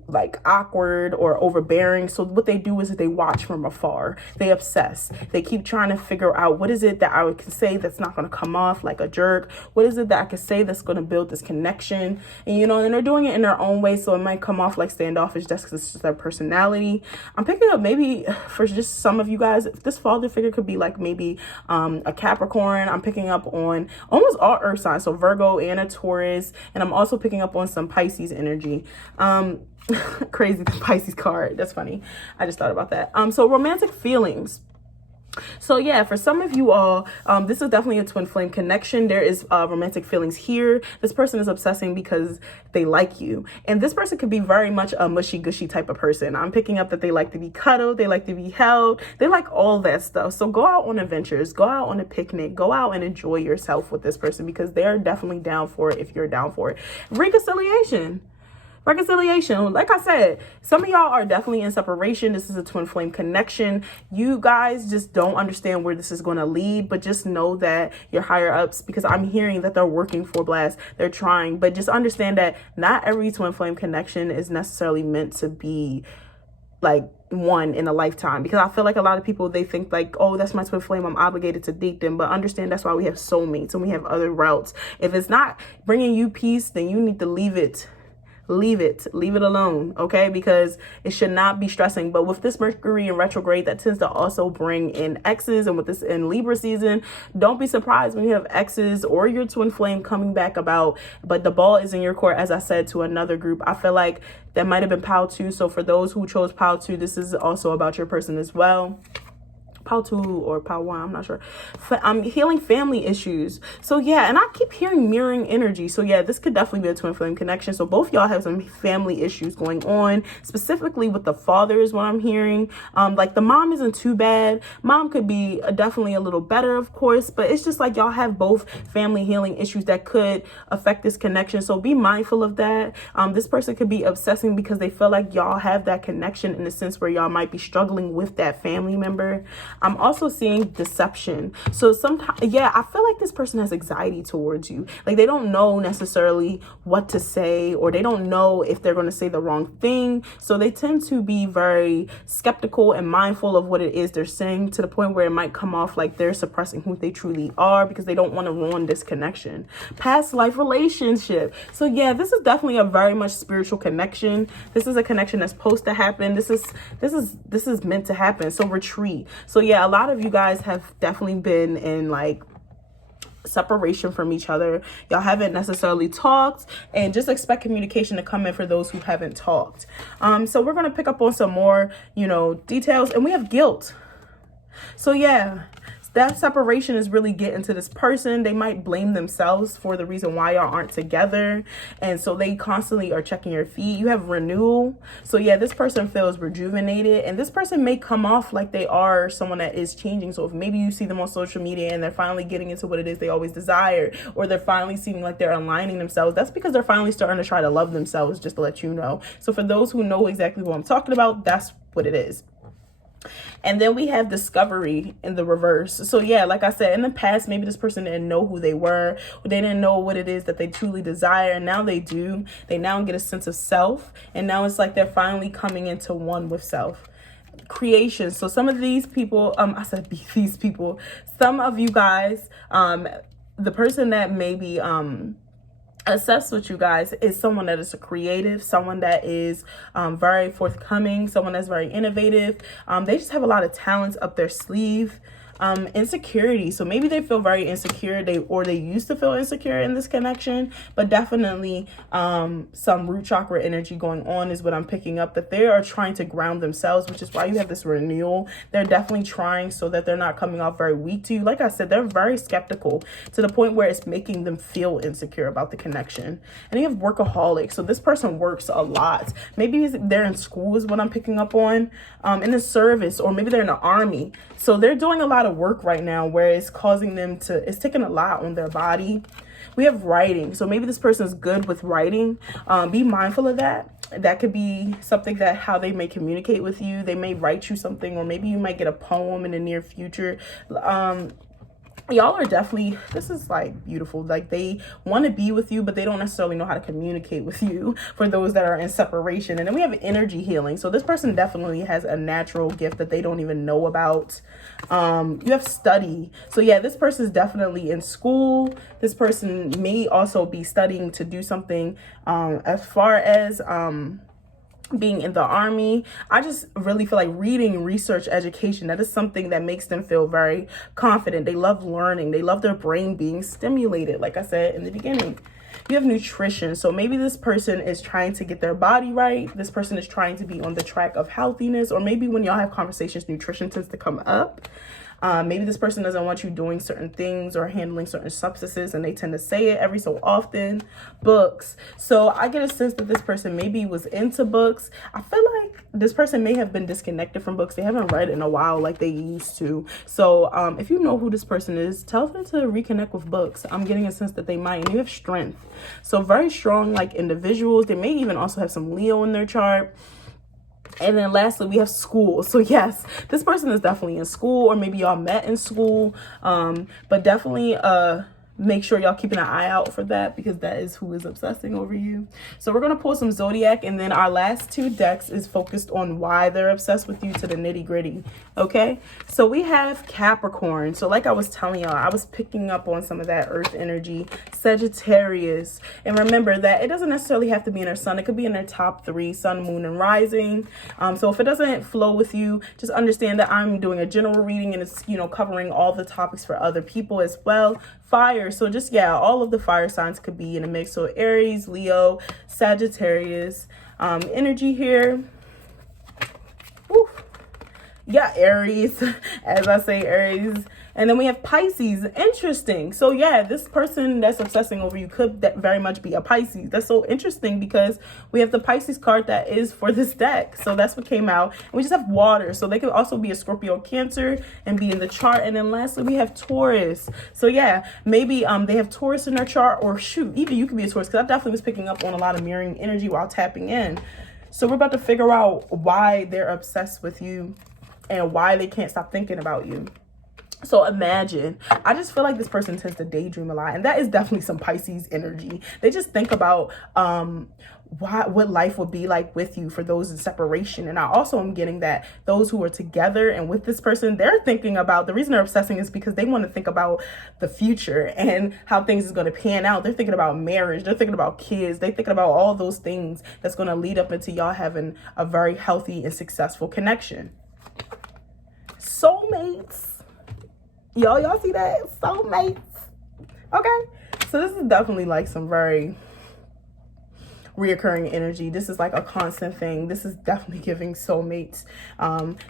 like awkward or overbearing. So what they do is that they watch from afar. They obsess. They keep trying to figure out, what is it that I can say that's not going to come off like a jerk? What is it that I can say that's going to build this connection? And and they're doing it in their own way, so it might come off like standoffish just because it's just their personality. I'm picking up maybe for just some of you guys, if this father figure could be like maybe a Capricorn. I'm picking up on almost all earth signs, so Virgo and a Taurus, and I'm also picking up on some Pisces energy. Crazy, the Pisces card. That's funny. I just thought about that. So romantic feelings. So yeah, for some of you all, this is definitely a twin flame connection. There is romantic feelings here. This person is obsessing because they like you. And this person could be very much a mushy gushy type of person. I'm picking up that they like to be cuddled. They like to be held. They like all that stuff. So go out on adventures, go out on a picnic, go out and enjoy yourself with this person, because they're definitely down for it if you're down for it. Reconciliation. Like I said, some of y'all are definitely in separation. This is a twin flame connection. You guys just don't understand where this is going to lead, but just know that your higher ups, because I'm hearing that they're working for blast, they're trying, but just understand that not every twin flame connection is necessarily meant to be like one in a lifetime, because I feel like a lot of people, they think like, oh, that's my twin flame, I'm obligated to date them. But understand, that's why we have soulmates and we have other routes. If it's not bringing you peace, then you need to leave it alone, okay? Because it should not be stressing. But with this Mercury in retrograde, that tends to also bring in exes, and with this in Libra season, don't be surprised when you have exes or your twin flame coming back about, but the ball is in your court, as I said, to another group. I feel like that might have been POW 2. So for those who chose POW 2, this is also about your person as well. POW 2 or POW 1, I'm not sure. I'm healing family issues. So yeah, and I keep hearing mirroring energy. So yeah, this could definitely be a twin flame connection. So both y'all have some family issues going on, specifically with the father is what I'm hearing. Like the mom isn't too bad. Mom could be definitely a little better, of course, but it's just like y'all have both family healing issues that could affect this connection. So be mindful of that. This person could be obsessing because they feel like y'all have that connection in the sense where y'all might be struggling with that family member. I'm also seeing deception. So sometimes, yeah, I feel like this person has anxiety towards you. Like they don't know necessarily what to say, or they don't know if they're going to say the wrong thing. So they tend to be very skeptical and mindful of what it is they're saying, to the point where it might come off like they're suppressing who they truly are, because they don't want to ruin this connection. Past life relationship. So yeah, this is definitely a very much spiritual connection. This is a connection that's supposed to happen. This is meant to happen. So retreat. So yeah, a lot of you guys have definitely been in like separation from each other. Y'all haven't necessarily talked, and just expect communication to come in for those who haven't talked. So we're going to pick up on some more, details, and we have guilt. So yeah, that separation is really getting to this person. They might blame themselves for the reason why y'all aren't together. And so they constantly are checking your feet. You have renewal. So yeah, this person feels rejuvenated, and this person may come off like they are someone that is changing. So if maybe you see them on social media and they're finally getting into what it is they always desire, or they're finally seeming like they're aligning themselves, that's because they're finally starting to try to love themselves, just to let you know. So for those who know exactly what I'm talking about, that's what it is. And then we have discovery in the reverse. So yeah, like I said, in the past, maybe this person didn't know who they were, or they didn't know what it is that they truly desire. And now they do. They now get a sense of self. And now it's like they're finally coming into one with self. Creation. So some of these people, these people, some of you guys, the person that maybe assess with you guys is someone that is a creative, someone that is very forthcoming, someone that's very innovative. They just have a lot of talents up their sleeve. Insecurity. So maybe they feel very insecure, they used to feel insecure in this connection, but definitely some root chakra energy going on is what I'm picking up, that they are trying to ground themselves, which is why you have this renewal. They're definitely trying so that they're not coming off very weak to you. Like I said, they're very skeptical to the point where it's making them feel insecure about the connection. And you have workaholic. So this person works a lot. Maybe they're in school is what I'm picking up on, in the service, or maybe they're in the army. So they're doing a lot of work right now where it's causing them to, it's taking a lot on their body. We have writing. So maybe this person is good with writing. Be mindful of that. That could be something that how they may communicate with you. They may write you something, or maybe you might get a poem in the near future. Y'all are definitely, this is like beautiful. Like they want to be with you, but they don't necessarily know how to communicate with you, for those that are in separation. And then we have energy healing. So this person definitely has a natural gift that they don't even know about. You have study. So yeah, this person is definitely in school. This person may also be studying to do something as far as being in the army. I just really feel like reading, research, education, that is something that makes them feel very confident. They love learning. They love their brain being stimulated, like I said in the beginning. You have nutrition. So maybe this person is trying to get their body right. This person is trying to be on the track of healthiness, or maybe when y'all have conversations, nutrition tends to come up. Maybe this person doesn't want you doing certain things or handling certain substances, and they tend to say it every so often. Books. So I get a sense that this person maybe was into books. I feel like this person may have been disconnected from books. They haven't read in a while like they used to. So if you know who this person is, tell them to reconnect with books. I'm getting a sense that they might. And you have strength. So very strong like individuals. They may even also have some Leo in their chart. And then lastly, we have school. So yes, this person is definitely in school, or maybe y'all met in school. But definitely make sure y'all keeping an eye out for that, because that is who is obsessing over you. So we're going to pull some zodiac, and then our last two decks is focused on why they're obsessed with you, to the nitty gritty. Okay, so we have Capricorn. So like I was telling y'all, I was picking up on some of that earth energy. Sagittarius. And remember that it doesn't necessarily have to be in their sun. It could be in their top 3, sun, moon, and rising. So if it doesn't flow with you, just understand that I'm doing a general reading, and it's, you know, covering all the topics for other people as well. Fire. So just, yeah, all of the fire signs could be in a mix. So Aries, Leo, Sagittarius, energy here. Woo. Yeah, Aries, as I say, Aries. And then we have Pisces. Interesting. So yeah, this person that's obsessing over you could very much be a Pisces. That's so interesting, because we have the Pisces card that is for this deck. So that's what came out. And we just have water. So they could also be a Scorpio, Cancer, and be in the chart. And then lastly, we have Taurus. So yeah, maybe they have Taurus in their chart, or shoot, even you could be a Taurus, because I definitely was picking up on a lot of mirroring energy while tapping in. So we're about to figure out why they're obsessed with you and why they can't stop thinking about you. So imagine, I just feel like this person tends to daydream a lot, and that is definitely some Pisces energy. They just think about what life would be like with you for those in separation. And I also am getting that those who are together and with this person, they're thinking about, the reason they're obsessing is because they want to think about the future and how things is going to pan out. They're thinking about marriage. They're thinking about kids. They're thinking about all those things that's going to lead up into y'all having a very healthy and successful connection. Soulmates. Y'all see that? Soulmates. Okay. So this is definitely like some very reoccurring energy. This is like a constant thing. This is definitely giving soulmates.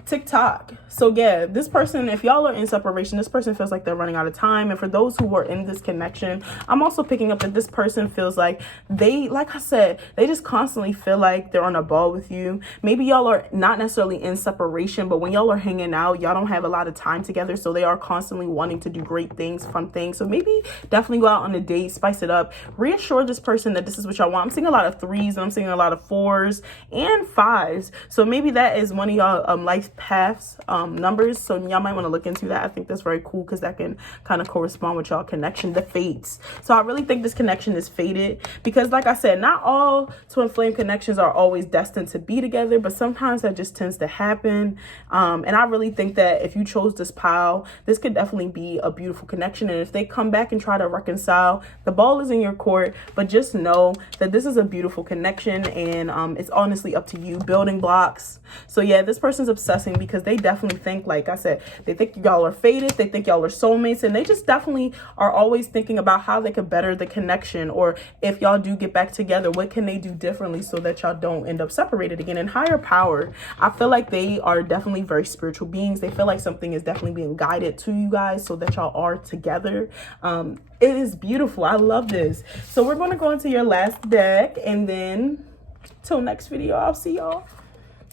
TikTok. So yeah, this person, if y'all are in separation, this person feels like they're running out of time. And for those who are in this connection, I'm also picking up that this person feels like they, like I said, they just constantly feel like they're on a ball with you. Maybe y'all are not necessarily in separation, but when y'all are hanging out, y'all don't have a lot of time together. So they are constantly wanting to do great things, fun things. So maybe definitely go out on a date, spice it up, reassure this person that this is what y'all want. I'm seeing a lot of 3s, and I'm seeing a lot of 4s and 5s. So maybe that is one of y'all life paths numbers. So y'all might want to look into that. I think that's very cool, because that can kind of correspond with y'all connection, the fates. So I really think this connection is fated, because like I said, not all twin flame connections are always destined to be together, but sometimes that just tends to happen. And I really think that if you chose this pile, this could definitely be a beautiful connection. And if they come back and try to reconcile, the ball is in your court, but just know that this is a beautiful beautiful connection, and it's honestly up to you. Building blocks. So yeah, this person's obsessing because they definitely think, like I said, they think y'all are fated, they think y'all are soulmates, and they just definitely are always thinking about how they could better the connection, or if y'all do get back together, what can they do differently so that y'all don't end up separated again. And higher power, I feel like they are definitely very spiritual beings. They feel like something is definitely being guided to you guys so that y'all are together. It is beautiful. I love this. So we're going to go into your last deck, and then till next video, I'll see y'all.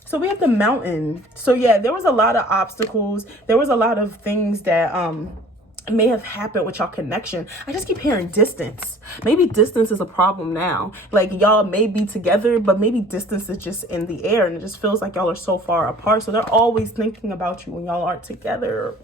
So we have the Mountain. So yeah, there was a lot of obstacles. There was a lot of things that may have happened with y'all connection. I just keep hearing distance. Maybe distance is a problem now. Like y'all may be together, but maybe distance is just in the air, and it just feels like y'all are so far apart. So they're always thinking about you when y'all aren't together.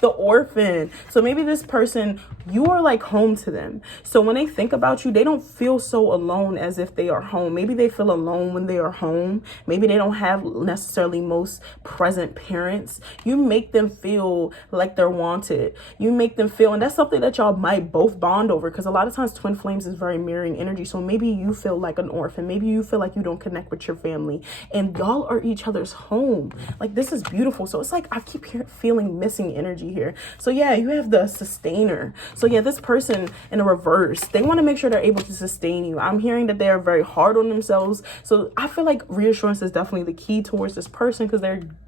The Orphan. So maybe this person, you are like home to them. So when they think about you, they don't feel so alone as if they are home. Maybe they feel alone when they are home. Maybe they don't have necessarily most present parents. You make them feel like they're wanted. You make them feel, and that's something that y'all might both bond over, because a lot of times twin flames is very mirroring energy. So maybe you feel like an orphan. Maybe you feel like you don't connect with your family, and y'all are each other's home. Like, this is beautiful. So it's like I keep feeling missing energy here. So yeah, you have the Sustainer. So yeah, this person in a reverse, they want to make sure they're able to sustain you. I'm hearing that they're very hard on themselves. So I feel like reassurance is definitely the key towards this person, because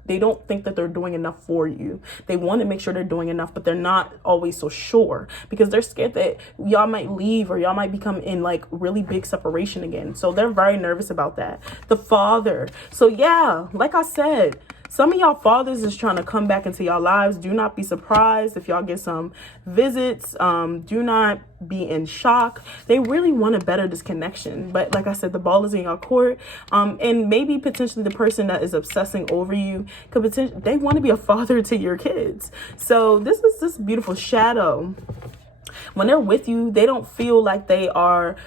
they don't think that they're doing enough for you. They want to make sure they're doing enough, but they're not always so sure, because they're scared that y'all might leave, or y'all might become in like really big separation again. So they're very nervous about that. The Father. So yeah, like I said, some of y'all fathers is trying to come back into y'all lives. Do not be surprised if y'all get some visits. Do not be in shock. They really want to better this connection. But like I said, the ball is in your court. And maybe potentially the person that is obsessing over you could potentially, they want to be a father to your kids. So this is this beautiful Shadow. When they're with you, they don't feel like they are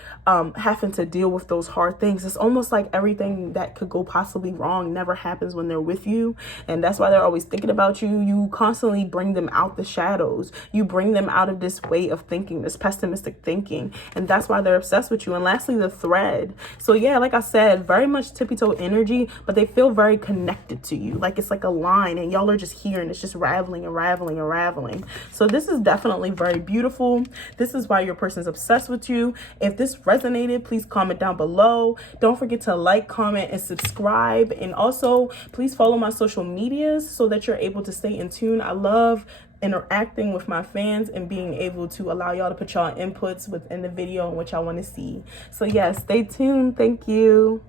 having to deal with those hard things. It's almost like everything that could go possibly wrong never happens when they're with you. And that's why they're always thinking about you. You constantly bring them out the shadows. You bring them out of this way of thinking, this pessimistic thinking. And that's why they're obsessed with you. And lastly, the Thread. So yeah, like I said, very much tippy-toe energy, but they feel very connected to you. Like it's like a line, and y'all are just here, and it's just raveling and raveling and raveling. So this is definitely very beautiful. This is why your person's obsessed with you. If this resonated, please comment down below. Don't forget to like, comment, and subscribe. And also, please follow my social medias so that you're able to stay in tune. I love interacting with my fans and being able to allow y'all to put y'all inputs within the video and what y'all want to see. So yeah, stay tuned. Thank you.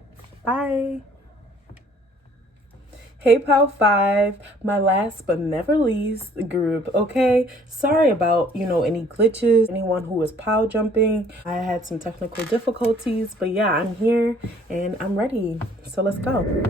Bye. Hey Pal 5, my last but never least group, okay? Sorry about, any glitches, anyone who was pile jumping. I had some technical difficulties, but yeah, I'm here and I'm ready. So let's go.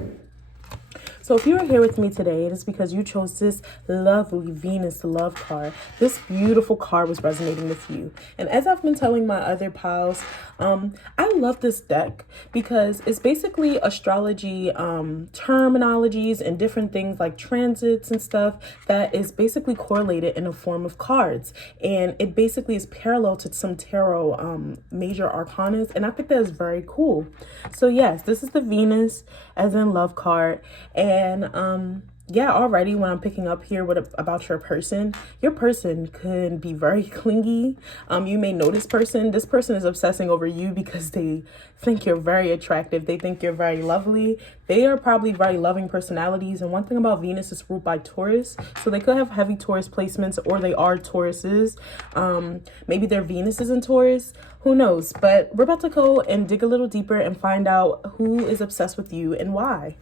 So if you are here with me today, it is because you chose this lovely Venus love card. This beautiful card was resonating with you. And as I've been telling my other pals, I love this deck because it's basically astrology terminologies and different things like transits and stuff that is basically correlated in a form of cards. And it basically is parallel to some tarot major arcanas. And I think that is very cool. So yes, this is the Venus as in love card. And yeah, already when I'm picking up here about your person can be very clingy. You may know this person is obsessing over you because they think you're very attractive. They think you're very lovely. They are probably very loving personalities. And one thing about Venus is ruled by Taurus, so they could have heavy Taurus placements, or they are Tauruses. Maybe their Venus is in Taurus. Who knows? But we're about to go and dig a little deeper and find out who is obsessed with you and why.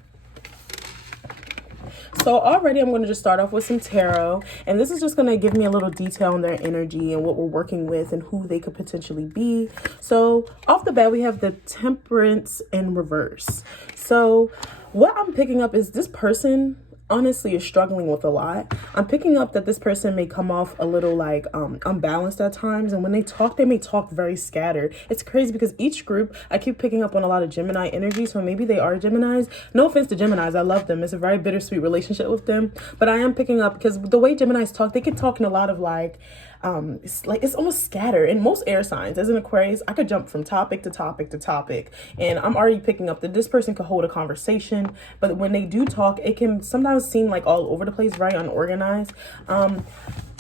So already I'm going to just start off with some tarot, and this is just going to give me a little detail on their energy and what we're working with and who they could potentially be. So off the bat, we have the Temperance in reverse. So what I'm picking up is this person honestly is struggling with a lot. I'm picking up that this person may come off a little like unbalanced at times, and when they talk, they may talk very scattered. It's crazy because each group, I keep picking up on a lot of Gemini energy, so maybe they are Geminis. No offense to Geminis, I love them. It's a very bittersweet relationship with them, but I am picking up because the way Geminis talk, they can talk in a lot of like it's almost scattered. In most air signs, as an Aquarius, I could jump from topic to topic to topic, and I'm already picking up that this person could hold a conversation, but when they do talk, it can sometimes seem like all over the place, very unorganized.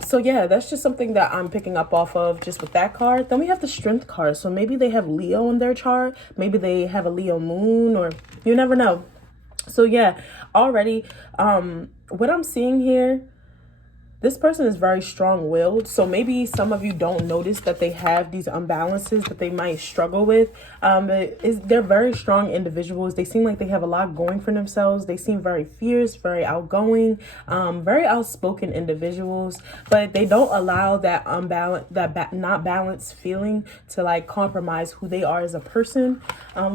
So yeah, that's just something that I'm picking up off of just with that card. Then we have the Strength card. So maybe they have Leo in their chart. Maybe they have a Leo moon, or you never know. So yeah, already what I'm seeing here, this person is very strong-willed. So maybe some of you don't notice that they have these imbalances that they might struggle with. They're very strong individuals. They seem like they have a lot going for themselves. They seem very fierce, very outgoing, very outspoken individuals. But they don't allow that not balanced feeling to like compromise who they are as a person.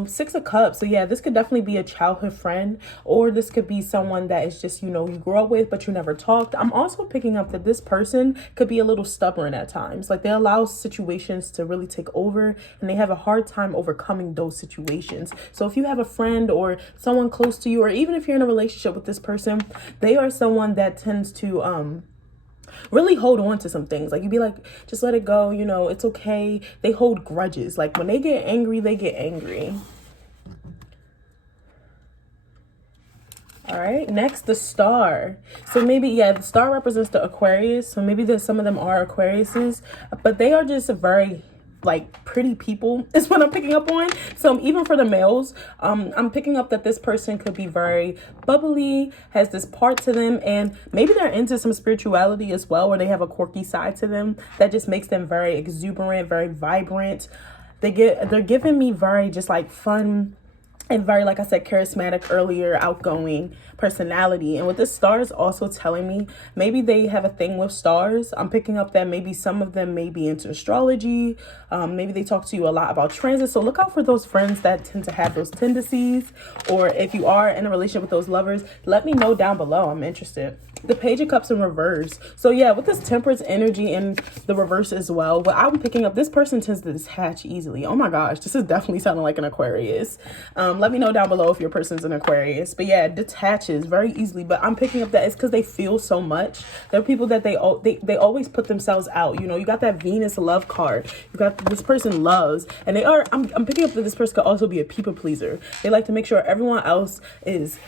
Six of Cups. So yeah, this could definitely be a childhood friend, or this could be someone that is just, you know, you grew up with, but you never talked. I'm also picking up that this person could be a little stubborn at times. Like they allow situations to really take over, and they have a hard time overcoming those situations. So if you have a friend or someone close to you, or even if you're in a relationship with this person, they are someone that tends to really hold on to some things. Like you'd be like, just let it go, you know, it's okay. They hold grudges. Like when they get angry, they get angry. All right, next, the Star. So maybe, yeah, the Star represents the Aquarius. So maybe there's some of them are Aquariuses, but they are just very like pretty people is what I'm picking up on. So even for the males, I'm picking up that this person could be very bubbly, has this part to them, and maybe they're into some spirituality as well, or they have a quirky side to them that just makes them very exuberant, very vibrant. They're giving me very just like fun and very, like I said, charismatic earlier, outgoing personality. And what this Star is also telling me, maybe they have a thing with stars. I'm picking up that maybe some of them may be into astrology. Maybe they talk to you a lot about transits. So look out for those friends that tend to have those tendencies. Or if you are in a relationship with those lovers, let me know down below. I'm interested. The Page of Cups in reverse. So yeah, with this Temperance energy in the reverse as well, but I'm picking up this person tends to detach easily. Oh my gosh, this is definitely sounding like an Aquarius. Let me know down below if your person's an Aquarius. But yeah, detaches very easily. But I'm picking up that it's because they feel so much. There are people that they always put themselves out. You know, you got that Venus love card. You got this person loves, and they are. I'm picking up that this person could also be a people pleaser. They like to make sure everyone else is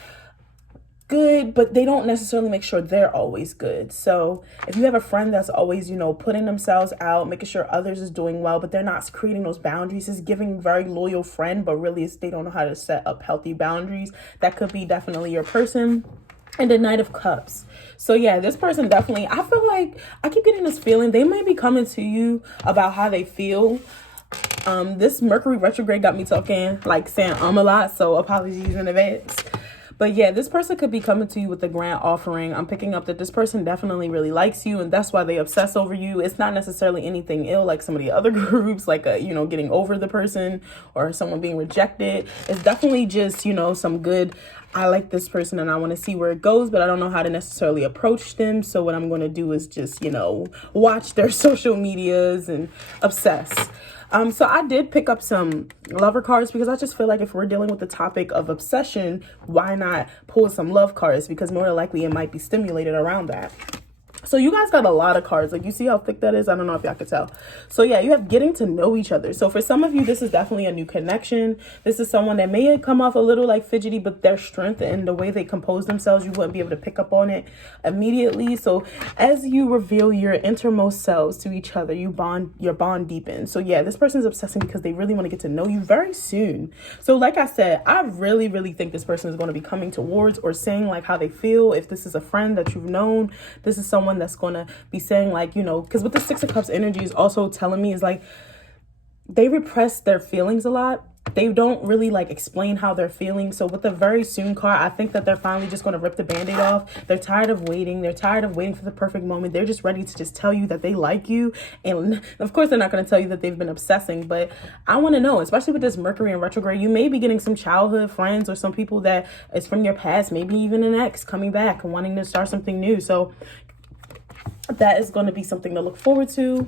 good, but they don't necessarily make sure they're always good. So if you have a friend that's always, you know, putting themselves out, making sure others is doing well, but they're not creating those boundaries, is giving very loyal friend, but really they don't know how to set up healthy boundaries, that could be definitely your person. And the Knight of Cups. So yeah, this person definitely, I feel like I keep getting this feeling they might be coming to you about how they feel. This Mercury retrograde got me talking, like saying a lot, so apologies in advance. But yeah, this person could be coming to you with a grand offering. I'm picking up that this person definitely really likes you, and that's why they obsess over you. It's not necessarily anything ill like some of the other groups, like you know, getting over the person or someone being rejected. It's definitely just, you know, some good, I like this person and I want to see where it goes, but I don't know how to necessarily approach them. So what I'm going to do is just, you know, watch their social medias and obsess. So I did pick up some lover cards because I just feel like if we're dealing with the topic of obsession, why not pull some love cards? Because more than likely it might be stimulated around that. So you guys got a lot of cards. Like, you see how thick that is? I don't know if y'all could tell. So yeah, you have getting to know each other. So for some of you, this is definitely a new connection. This is someone that may come off a little like fidgety, but their strength and the way they compose themselves, you wouldn't be able to pick up on it immediately. So as you reveal your innermost selves to each other, your bond deepens. So yeah, this person is obsessing because they really want to get to know you very soon. So like I said, I really, really think this person is going to be coming towards or saying like how they feel. If this is a friend that you've known, this is someone that's going to be saying like, you know, because what the Six of Cups energy is also telling me is like they repress their feelings a lot. They don't really like explain how they're feeling. So with the very soon card, I think that they're finally just going to rip the band-aid off. They're tired of waiting. They're tired of waiting for the perfect moment. They're just ready to just tell you that they like you. And of course, they're not going to tell you that they've been obsessing. But I want to know, especially with this Mercury in retrograde, you may be getting some childhood friends or some people that is from your past, maybe even an ex coming back and wanting to start something new. So that is going to be something to look forward to.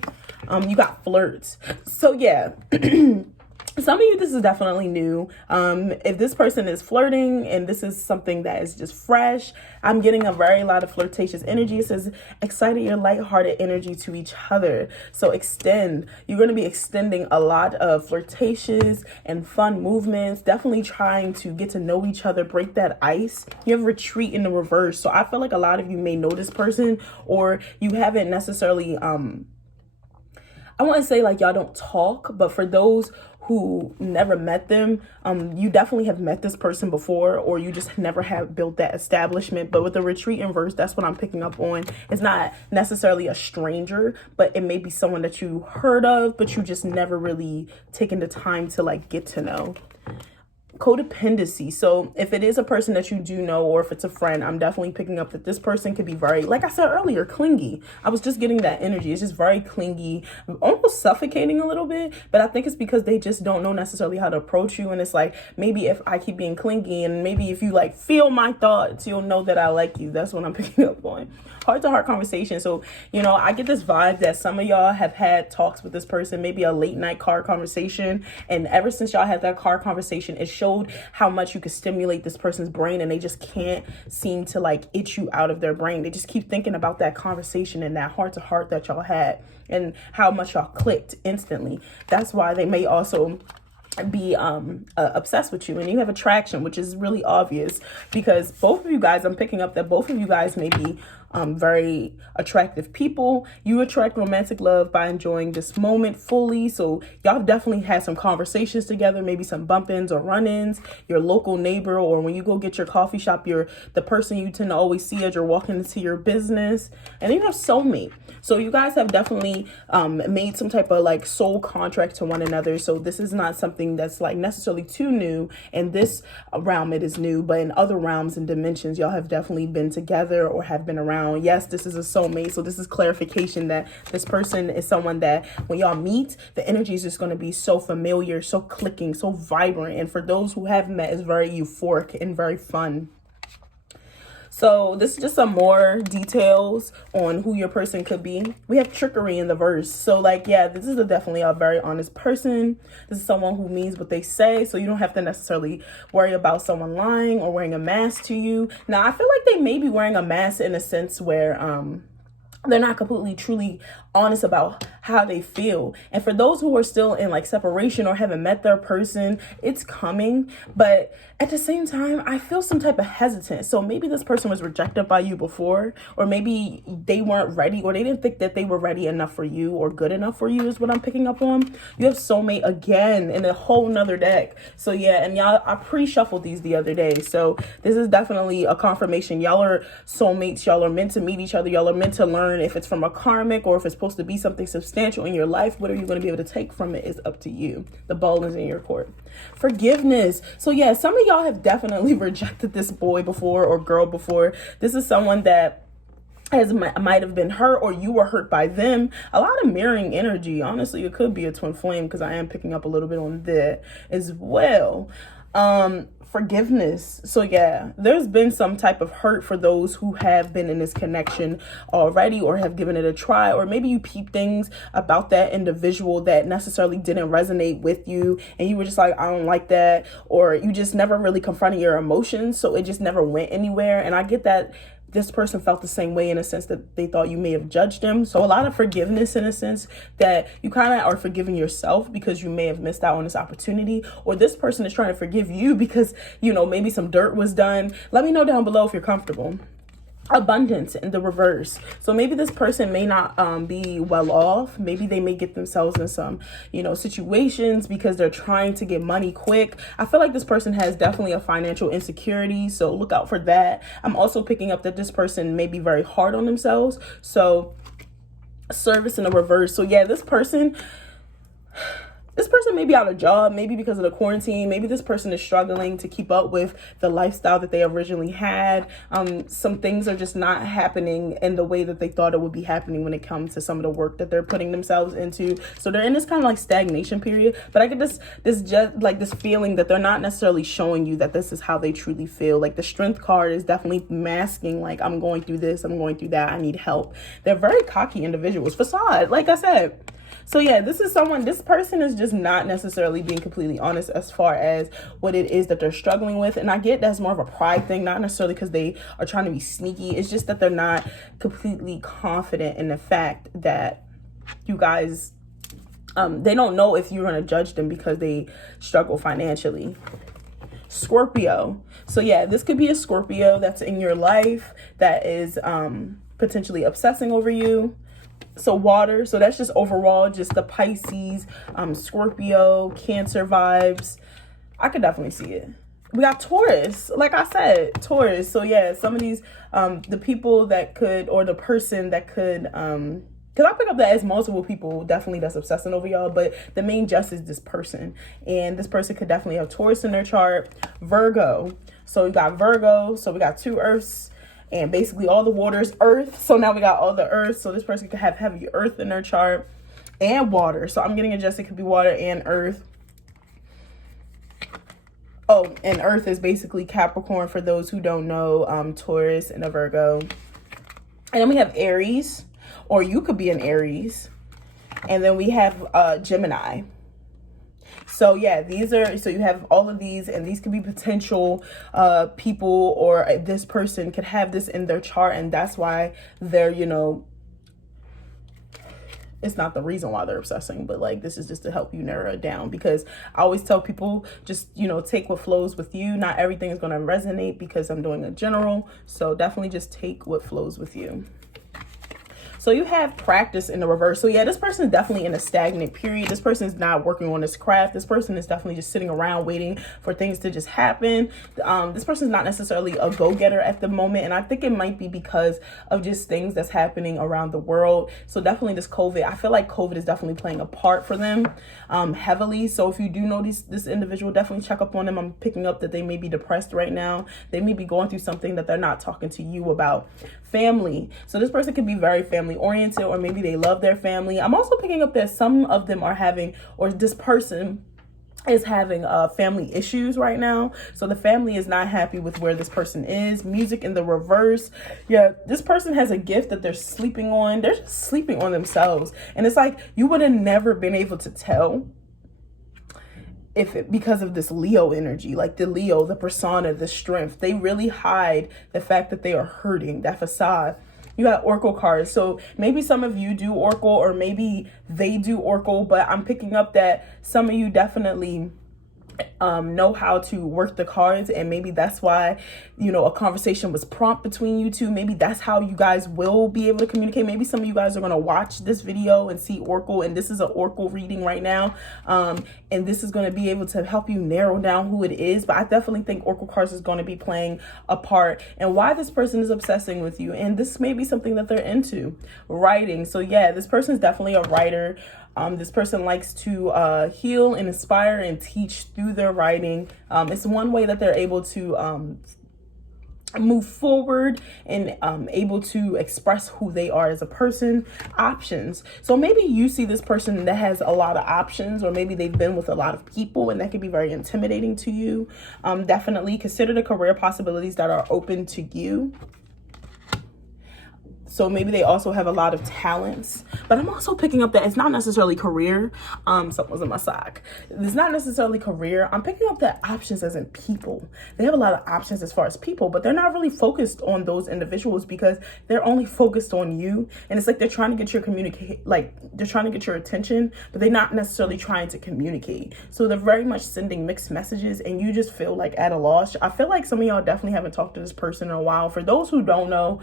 You got flirts. So yeah. Some of you, this is definitely new. If this person is flirting and this is something that is just fresh, I'm getting a very lot of flirtatious energy. It says excited or lighthearted energy to each other. So extend. You're going to be extending a lot of flirtatious and fun movements. Definitely trying to get to know each other, break that ice. You have retreat in the reverse. So I feel like a lot of you may know this person, or you haven't necessarily, I want to say like y'all don't talk, but for those who never met them, you definitely have met this person before, or you just never have built that establishment. But with the retreat in verse, that's what I'm picking up on. It's not necessarily a stranger, but it may be someone that you heard of, but you just never really taken the time to like get to know. Codependency. So if it is a person that you do know, or if it's a friend, I'm definitely picking up that this person could be very, like I said earlier, clingy. I was just getting that energy. It's just very clingy, almost suffocating a little bit, but I think it's because they just don't know necessarily how to approach you. And it's like, maybe if I keep being clingy, and maybe if you like feel my thoughts, you'll know that I like you. That's what I'm picking up on. Heart to heart conversation. So, you know, I get this vibe that some of y'all have had talks with this person, maybe a late night car conversation. And ever since y'all had that car conversation, it showed how much you could stimulate this person's brain, and they just can't seem to like itch you out of their brain. They just keep thinking about that conversation and that heart to heart that y'all had and how much y'all clicked instantly. That's why they may also be obsessed with you, and you have attraction, which is really obvious because both of you guys, I'm picking up that both of you guys may be very attractive people. You attract romantic love by enjoying this moment fully. So y'all definitely had some conversations together, maybe some bump-ins or run-ins. Your local neighbor, or when you go get your coffee shop, you're the person you tend to always see as you're walking into your business. And then you have soulmate. So you guys have definitely made some type of like soul contract to one another. So this is not something that's like necessarily too new. In this realm, it is new, but in other realms and dimensions, y'all have definitely been together or have been around. Yes, this is a soulmate. So this is clarification that this person is someone that when y'all meet, the energy is just going to be so familiar, so clicking, so vibrant. And for those who have met, it's very euphoric and very fun. So this is just some more details on who your person could be. We have trickery in the verse. So like, yeah, this is definitely a very honest person. This is someone who means what they say. So you don't have to necessarily worry about someone lying or wearing a mask to you. Now, I feel like they may be wearing a mask in a sense where they're not completely truly honest about how they feel. And for those who are still in like separation or haven't met their person, it's coming. But at the same time, I feel some type of hesitance. So maybe this person was rejected by you before, or maybe they weren't ready, or they didn't think that they were ready enough for you or good enough for you is what I'm picking up on. You have soulmate again in a whole nother deck. So yeah, and y'all, I pre-shuffled these the other day. So this is definitely a confirmation. Y'all are soulmates. Y'all are meant to meet each other. Y'all are meant to learn if it's from a karmic or if it's supposed to be something substantial in your life. What are you going to be able to take from it is up to you. The ball is in your court. Forgiveness. So yeah, some of y'all have definitely rejected this boy before or girl before. This is someone that might have been hurt, or you were hurt by them. A lot of mirroring energy. Honestly, it could be a twin flame because I am picking up a little bit on that as well. Forgiveness. So yeah, there's been some type of hurt for those who have been in this connection already or have given it a try, or maybe you peep things about that individual that necessarily didn't resonate with you and you were just like, I don't like that, or you just never really confronted your emotions, so it just never went anywhere. And I get that this person felt the same way in a sense that they thought you may have judged them. So a lot of forgiveness in a sense that you kind of are forgiving yourself because you may have missed out on this opportunity, or this person is trying to forgive you because, you know, maybe some dirt was done. Let me know down below if you're comfortable. Abundance in the reverse. So maybe this person may not be well off. Maybe they may get themselves in some, you know, situations because they're trying to get money quick. I feel like this person has definitely a financial insecurity, so look out for that. I'm also picking up that this person may be very hard on themselves. So service in the reverse. So yeah, this person may be out of job, maybe because of the quarantine. Maybe this person is struggling to keep up with the lifestyle that they originally had. Some things are just not happening in the way that they thought it would be happening when it comes to some of the work that they're putting themselves into. So they're in this kind of like stagnation period. But I get this feeling that they're not necessarily showing you that this is how they truly feel. Like the strength card is definitely masking, like, I'm going through this, I'm going through that, I need help. They're very cocky individuals. Facade, like I said. So yeah, this person is just just not necessarily being completely honest as far as what it is that they're struggling with. And I get that's more of a pride thing, not necessarily because they are trying to be sneaky. It's just that they're not completely confident in the fact that you guys, they don't know if you're going to judge them because they struggle financially. Scorpio. So yeah, this could be a Scorpio that's in your life that is potentially obsessing over you. So water. So that's just overall just the Pisces, Scorpio, Cancer vibes. I could definitely see it. We got Taurus. Like I said, Taurus. So yeah, some of these, the people that could, or the person that could, because I pick up that as multiple people definitely that's obsessing over y'all, but the main just is this person. And this person could definitely have Taurus in their chart. Virgo. So we got Virgo. So we got 2 Earths. And basically all the water is earth. So now we got all the earth. So this person could have heavy earth in their chart. And water. So I'm getting adjusted. It could be water and earth. Oh, and earth is basically Capricorn for those who don't know. Taurus and a Virgo. And then we have Aries. Or you could be an Aries. And then we have Gemini. So yeah, these are, so you have all of these, and these could be potential people, or this person could have this in their chart, and that's why they're, you know, it's not the reason why they're obsessing, but like this is just to help you narrow it down, because I always tell people just, you know, take what flows with you. Not everything is going to resonate because I'm doing a general, so definitely just take what flows with you. So you have practice in the reverse. So yeah, this person is definitely in a stagnant period. This person is not working on this craft. This person is definitely just sitting around waiting for things to just happen. This person is not necessarily a go-getter at the moment. And I think it might be because of just things that's happening around the world. So definitely this COVID, I feel like COVID is definitely playing a part for them heavily. So if you do know this individual, definitely check up on them. I'm picking up that they may be depressed right now. They may be going through something that they're not talking to you about. Family. So this person could be very family oriented, or maybe they love their family. I'm also picking up that some of them are having, or this person is having family issues right now. So the family is not happy with where this person is. Music in the reverse. Yeah, this person has a gift that they're sleeping on. They're just sleeping on themselves. And it's like you would have never been able to tell because of this Leo energy, like the Leo, the persona, the strength. They really hide the fact that they are hurting, that facade. You got Oracle cards. So maybe some of you do Oracle, or maybe they do Oracle, but I'm picking up that some of you definitely know how to work the cards, and maybe that's why, you know, a conversation was prompt between you two. Maybe that's how you guys will be able to communicate. Maybe some of you guys are going to watch this video and see Oracle, and this is an Oracle reading right now, and this is going to be able to help you narrow down who it is. But I definitely think Oracle cards is going to be playing a part and why this person is obsessing with you, and this may be something that they're into. Writing. So yeah, this person is definitely a writer. This person likes to heal and inspire and teach through their writing. It's one way that they're able to move forward and able to express who they are as a person. Options. So maybe you see this person that has a lot of options, or maybe they've been with a lot of people, and that can be very intimidating to you. Definitely consider the career possibilities that are open to you. So maybe they also have a lot of talents, but I'm also picking up that it's not necessarily career. Something was in my sock. It's not necessarily career. I'm picking up that options as in people. They have a lot of options as far as people, but they're not really focused on those individuals because they're only focused on you. And it's like they're trying to get your they're trying to get your attention, but they're not necessarily trying to communicate. So they're very much sending mixed messages, and you just feel like at a loss. I feel like some of y'all definitely haven't talked to this person in a while. For those who don't know,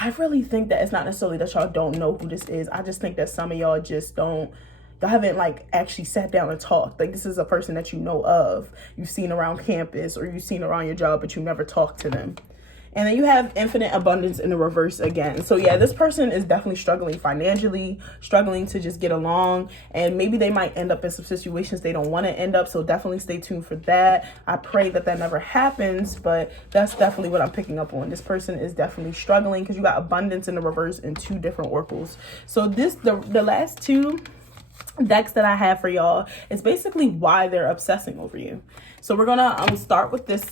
I really think that it's not necessarily that y'all don't know who this is. I just think that some of y'all just y'all haven't like actually sat down and talked. Like this is a person that you know of, you've seen around campus, or you've seen around your job, but you never talked to them. And then you have infinite abundance in the reverse again. So yeah, this person is definitely struggling financially, struggling to just get along. And maybe they might end up in some situations they don't want to end up. So definitely stay tuned for that. I pray that that never happens, but that's definitely what I'm picking up on. This person is definitely struggling because you got abundance in the reverse in 2 different oracles. So the last 2 decks that I have for y'all is basically why they're obsessing over you. So we're gonna start with this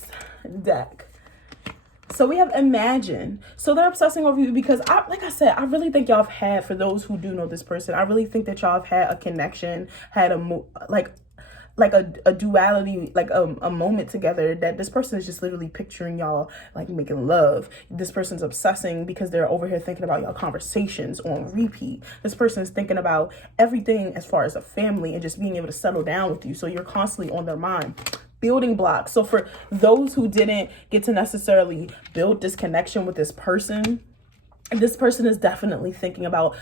deck. So we have imagine. So they're obsessing over you because like I said, I really think y'all have had, for those who do know this person, I really think that y'all have had a connection, had like a duality, like a moment together, that this person is just literally picturing y'all like making love. This person's obsessing because they're over here thinking about y'all conversations on repeat. This person is thinking about everything as far as a family and just being able to settle down with you. So you're constantly on their mind. Building blocks. So for those who didn't get to necessarily build this connection with this person is definitely thinking about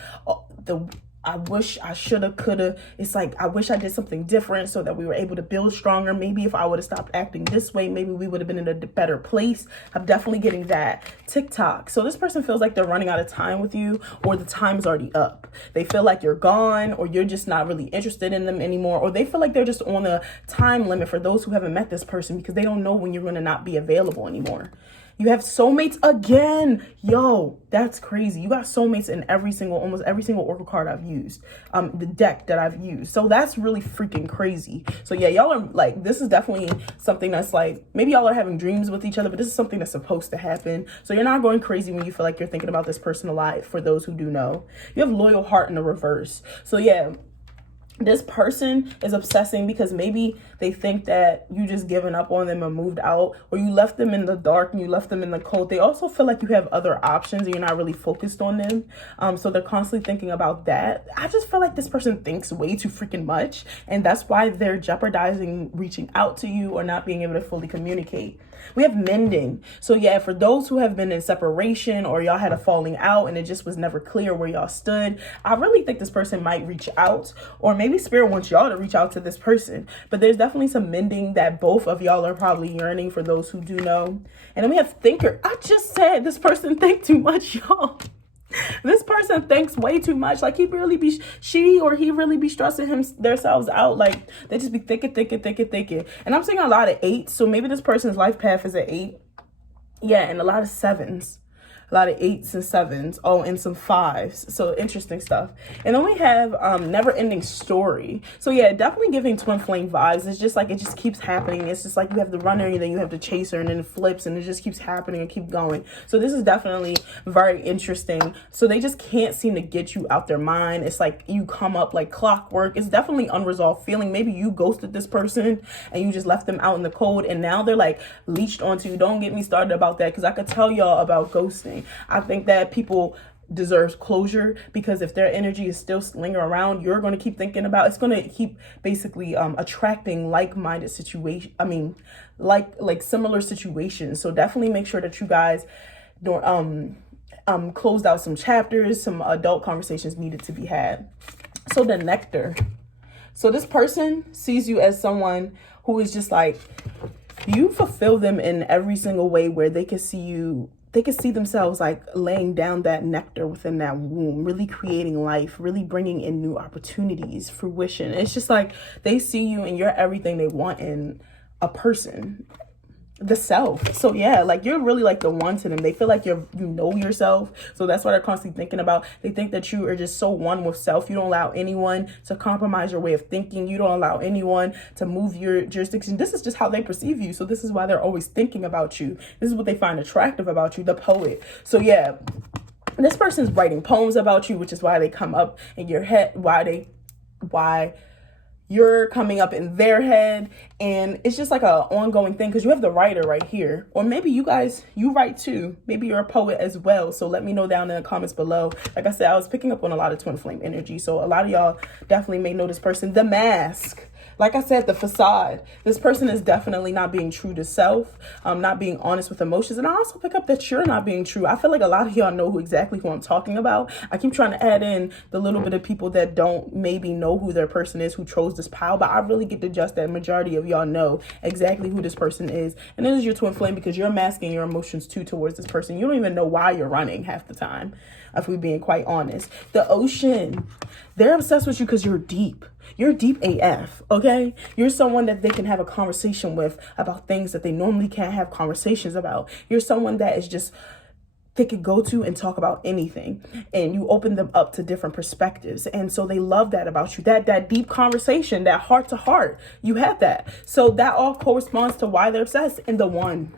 I wish I shoulda, coulda. It's like, I wish I did something different so that we were able to build stronger. Maybe if I would have stopped acting this way, maybe we would have been in a better place. I'm definitely getting that. TikTok. So this person feels like they're running out of time with you, or the time's already up. They feel like you're gone, or you're just not really interested in them anymore, or they feel like they're just on a time limit for those who haven't met this person, because they don't know when you're going to not be available anymore. You have soulmates again. Yo, that's crazy. You got soulmates in almost every single oracle card I've used, the deck that I've used. So that's really freaking crazy. So yeah, y'all are like, this is definitely something that's like, maybe y'all are having dreams with each other, but this is something that's supposed to happen. So you're not going crazy when you feel like you're thinking about this person alive, for those who do know. You have loyal heart in the reverse. So yeah, this person is obsessing because maybe they think that you just given up on them and moved out, or you left them in the dark and you left them in the cold. They also feel like you have other options and you're not really focused on them. So they're constantly thinking about that. I just feel like this person thinks way too freaking much, and that's why they're jeopardizing reaching out to you or not being able to fully communicate. We have mending. So yeah, for those who have been in separation, or y'all had a falling out and it just was never clear where y'all stood, I really think this person might reach out, or maybe spirit wants y'all to reach out to this person. But there's definitely some mending that both of y'all are probably yearning, for those who do know. And then we have thinker. I just said this person think too much, y'all. This person thinks way too much. Like, she or he really be stressing themselves out. Like, they just be thinking. And I'm seeing a lot of 8s. So maybe this person's life path is an 8. Yeah, and a lot of 7s. A lot of 8s and 7s. Oh, and some 5s. So interesting stuff. And then we have never ending story. So yeah, definitely giving twin flame vibes. It's just like, it just keeps happening. It's just like you have the runner and then you have the chaser, and then it flips and it just keeps happening and keep going. So this is definitely very interesting. So they just can't seem to get you out their mind. It's like you come up like clockwork. It's definitely unresolved feeling. Maybe you ghosted this person and you just left them out in the cold, and now they're like leached onto you. Don't get me started about that, because I could tell y'all about ghosting. I think that people deserve closure, because if their energy is still lingering around, you're going to keep thinking about, it's going to keep basically attracting like-minded situation. I mean, like similar situations. So definitely make sure that you guys don't closed out some chapters. Some adult conversations needed to be had. So the nectar. So this person sees you as someone who is just like, you fulfill them in every single way, where they can see you. They can see themselves like laying down that nectar within that womb, really creating life, really bringing in new opportunities, fruition. It's just like they see you and you're everything they want in a person, the self. So yeah, like you're really like the one to them. They feel like you know yourself. So that's what they're constantly thinking about. They think that you are just so one with self. You don't allow anyone to compromise your way of thinking. You don't allow anyone to move your jurisdiction. This is just how they perceive you. So this is why they're always thinking about you. This is what they find attractive about you, the poet. So yeah, this person's writing poems about you, which is why they come up in your head, why you're coming up in their head. And it's just like a ongoing thing, because you have the writer right here, or maybe you write too. Maybe you're a poet as well. So let me know down in the comments below. Like I said, I was picking up on a lot of twin flame energy, so a lot of y'all definitely may know this person. The mask. Like I said, the facade. This person is definitely not being true to self, not being honest with emotions. And I also pick up that you're not being true. I feel like a lot of y'all know exactly who I'm talking about. I keep trying to add in the little bit of people that don't maybe know who their person is, who chose this pile, but I really get to just that majority of y'all know exactly who this person is. And this is your twin flame, because you're masking your emotions too towards this person. You don't even know why you're running half the time, if we're being quite honest. The ocean. They're obsessed with you because you're deep. You're deep AF, okay? You're someone that they can have a conversation with about things that they normally can't have conversations about. You're someone that is just, they could go to and talk about anything, and you open them up to different perspectives. And so they love that about you, that deep conversation, that heart to heart. You have that. So that all corresponds to why they're obsessed. And the one.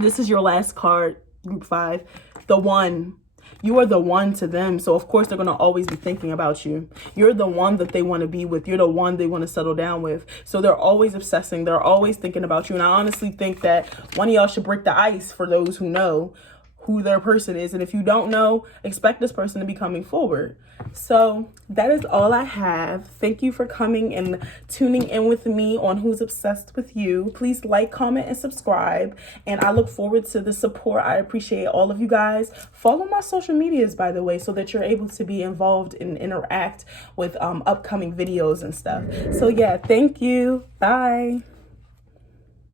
This is your last card, group 5. The one. You are the one to them. So, of course, they're going to always be thinking about you. You're the one that they want to be with. You're the one they want to settle down with. So they're always obsessing. They're always thinking about you. And I honestly think that one of y'all should break the ice for those who know who their person is. And if you don't know, expect this person to be coming forward. So that is all I have. Thank you for coming and tuning in with me on Who's Obsessed with You. Please like, comment, and subscribe. And I look forward to the support. I appreciate all of you guys. Follow my social medias, by the way, so that you're able to be involved and interact with upcoming videos and stuff. So yeah, thank you. Bye.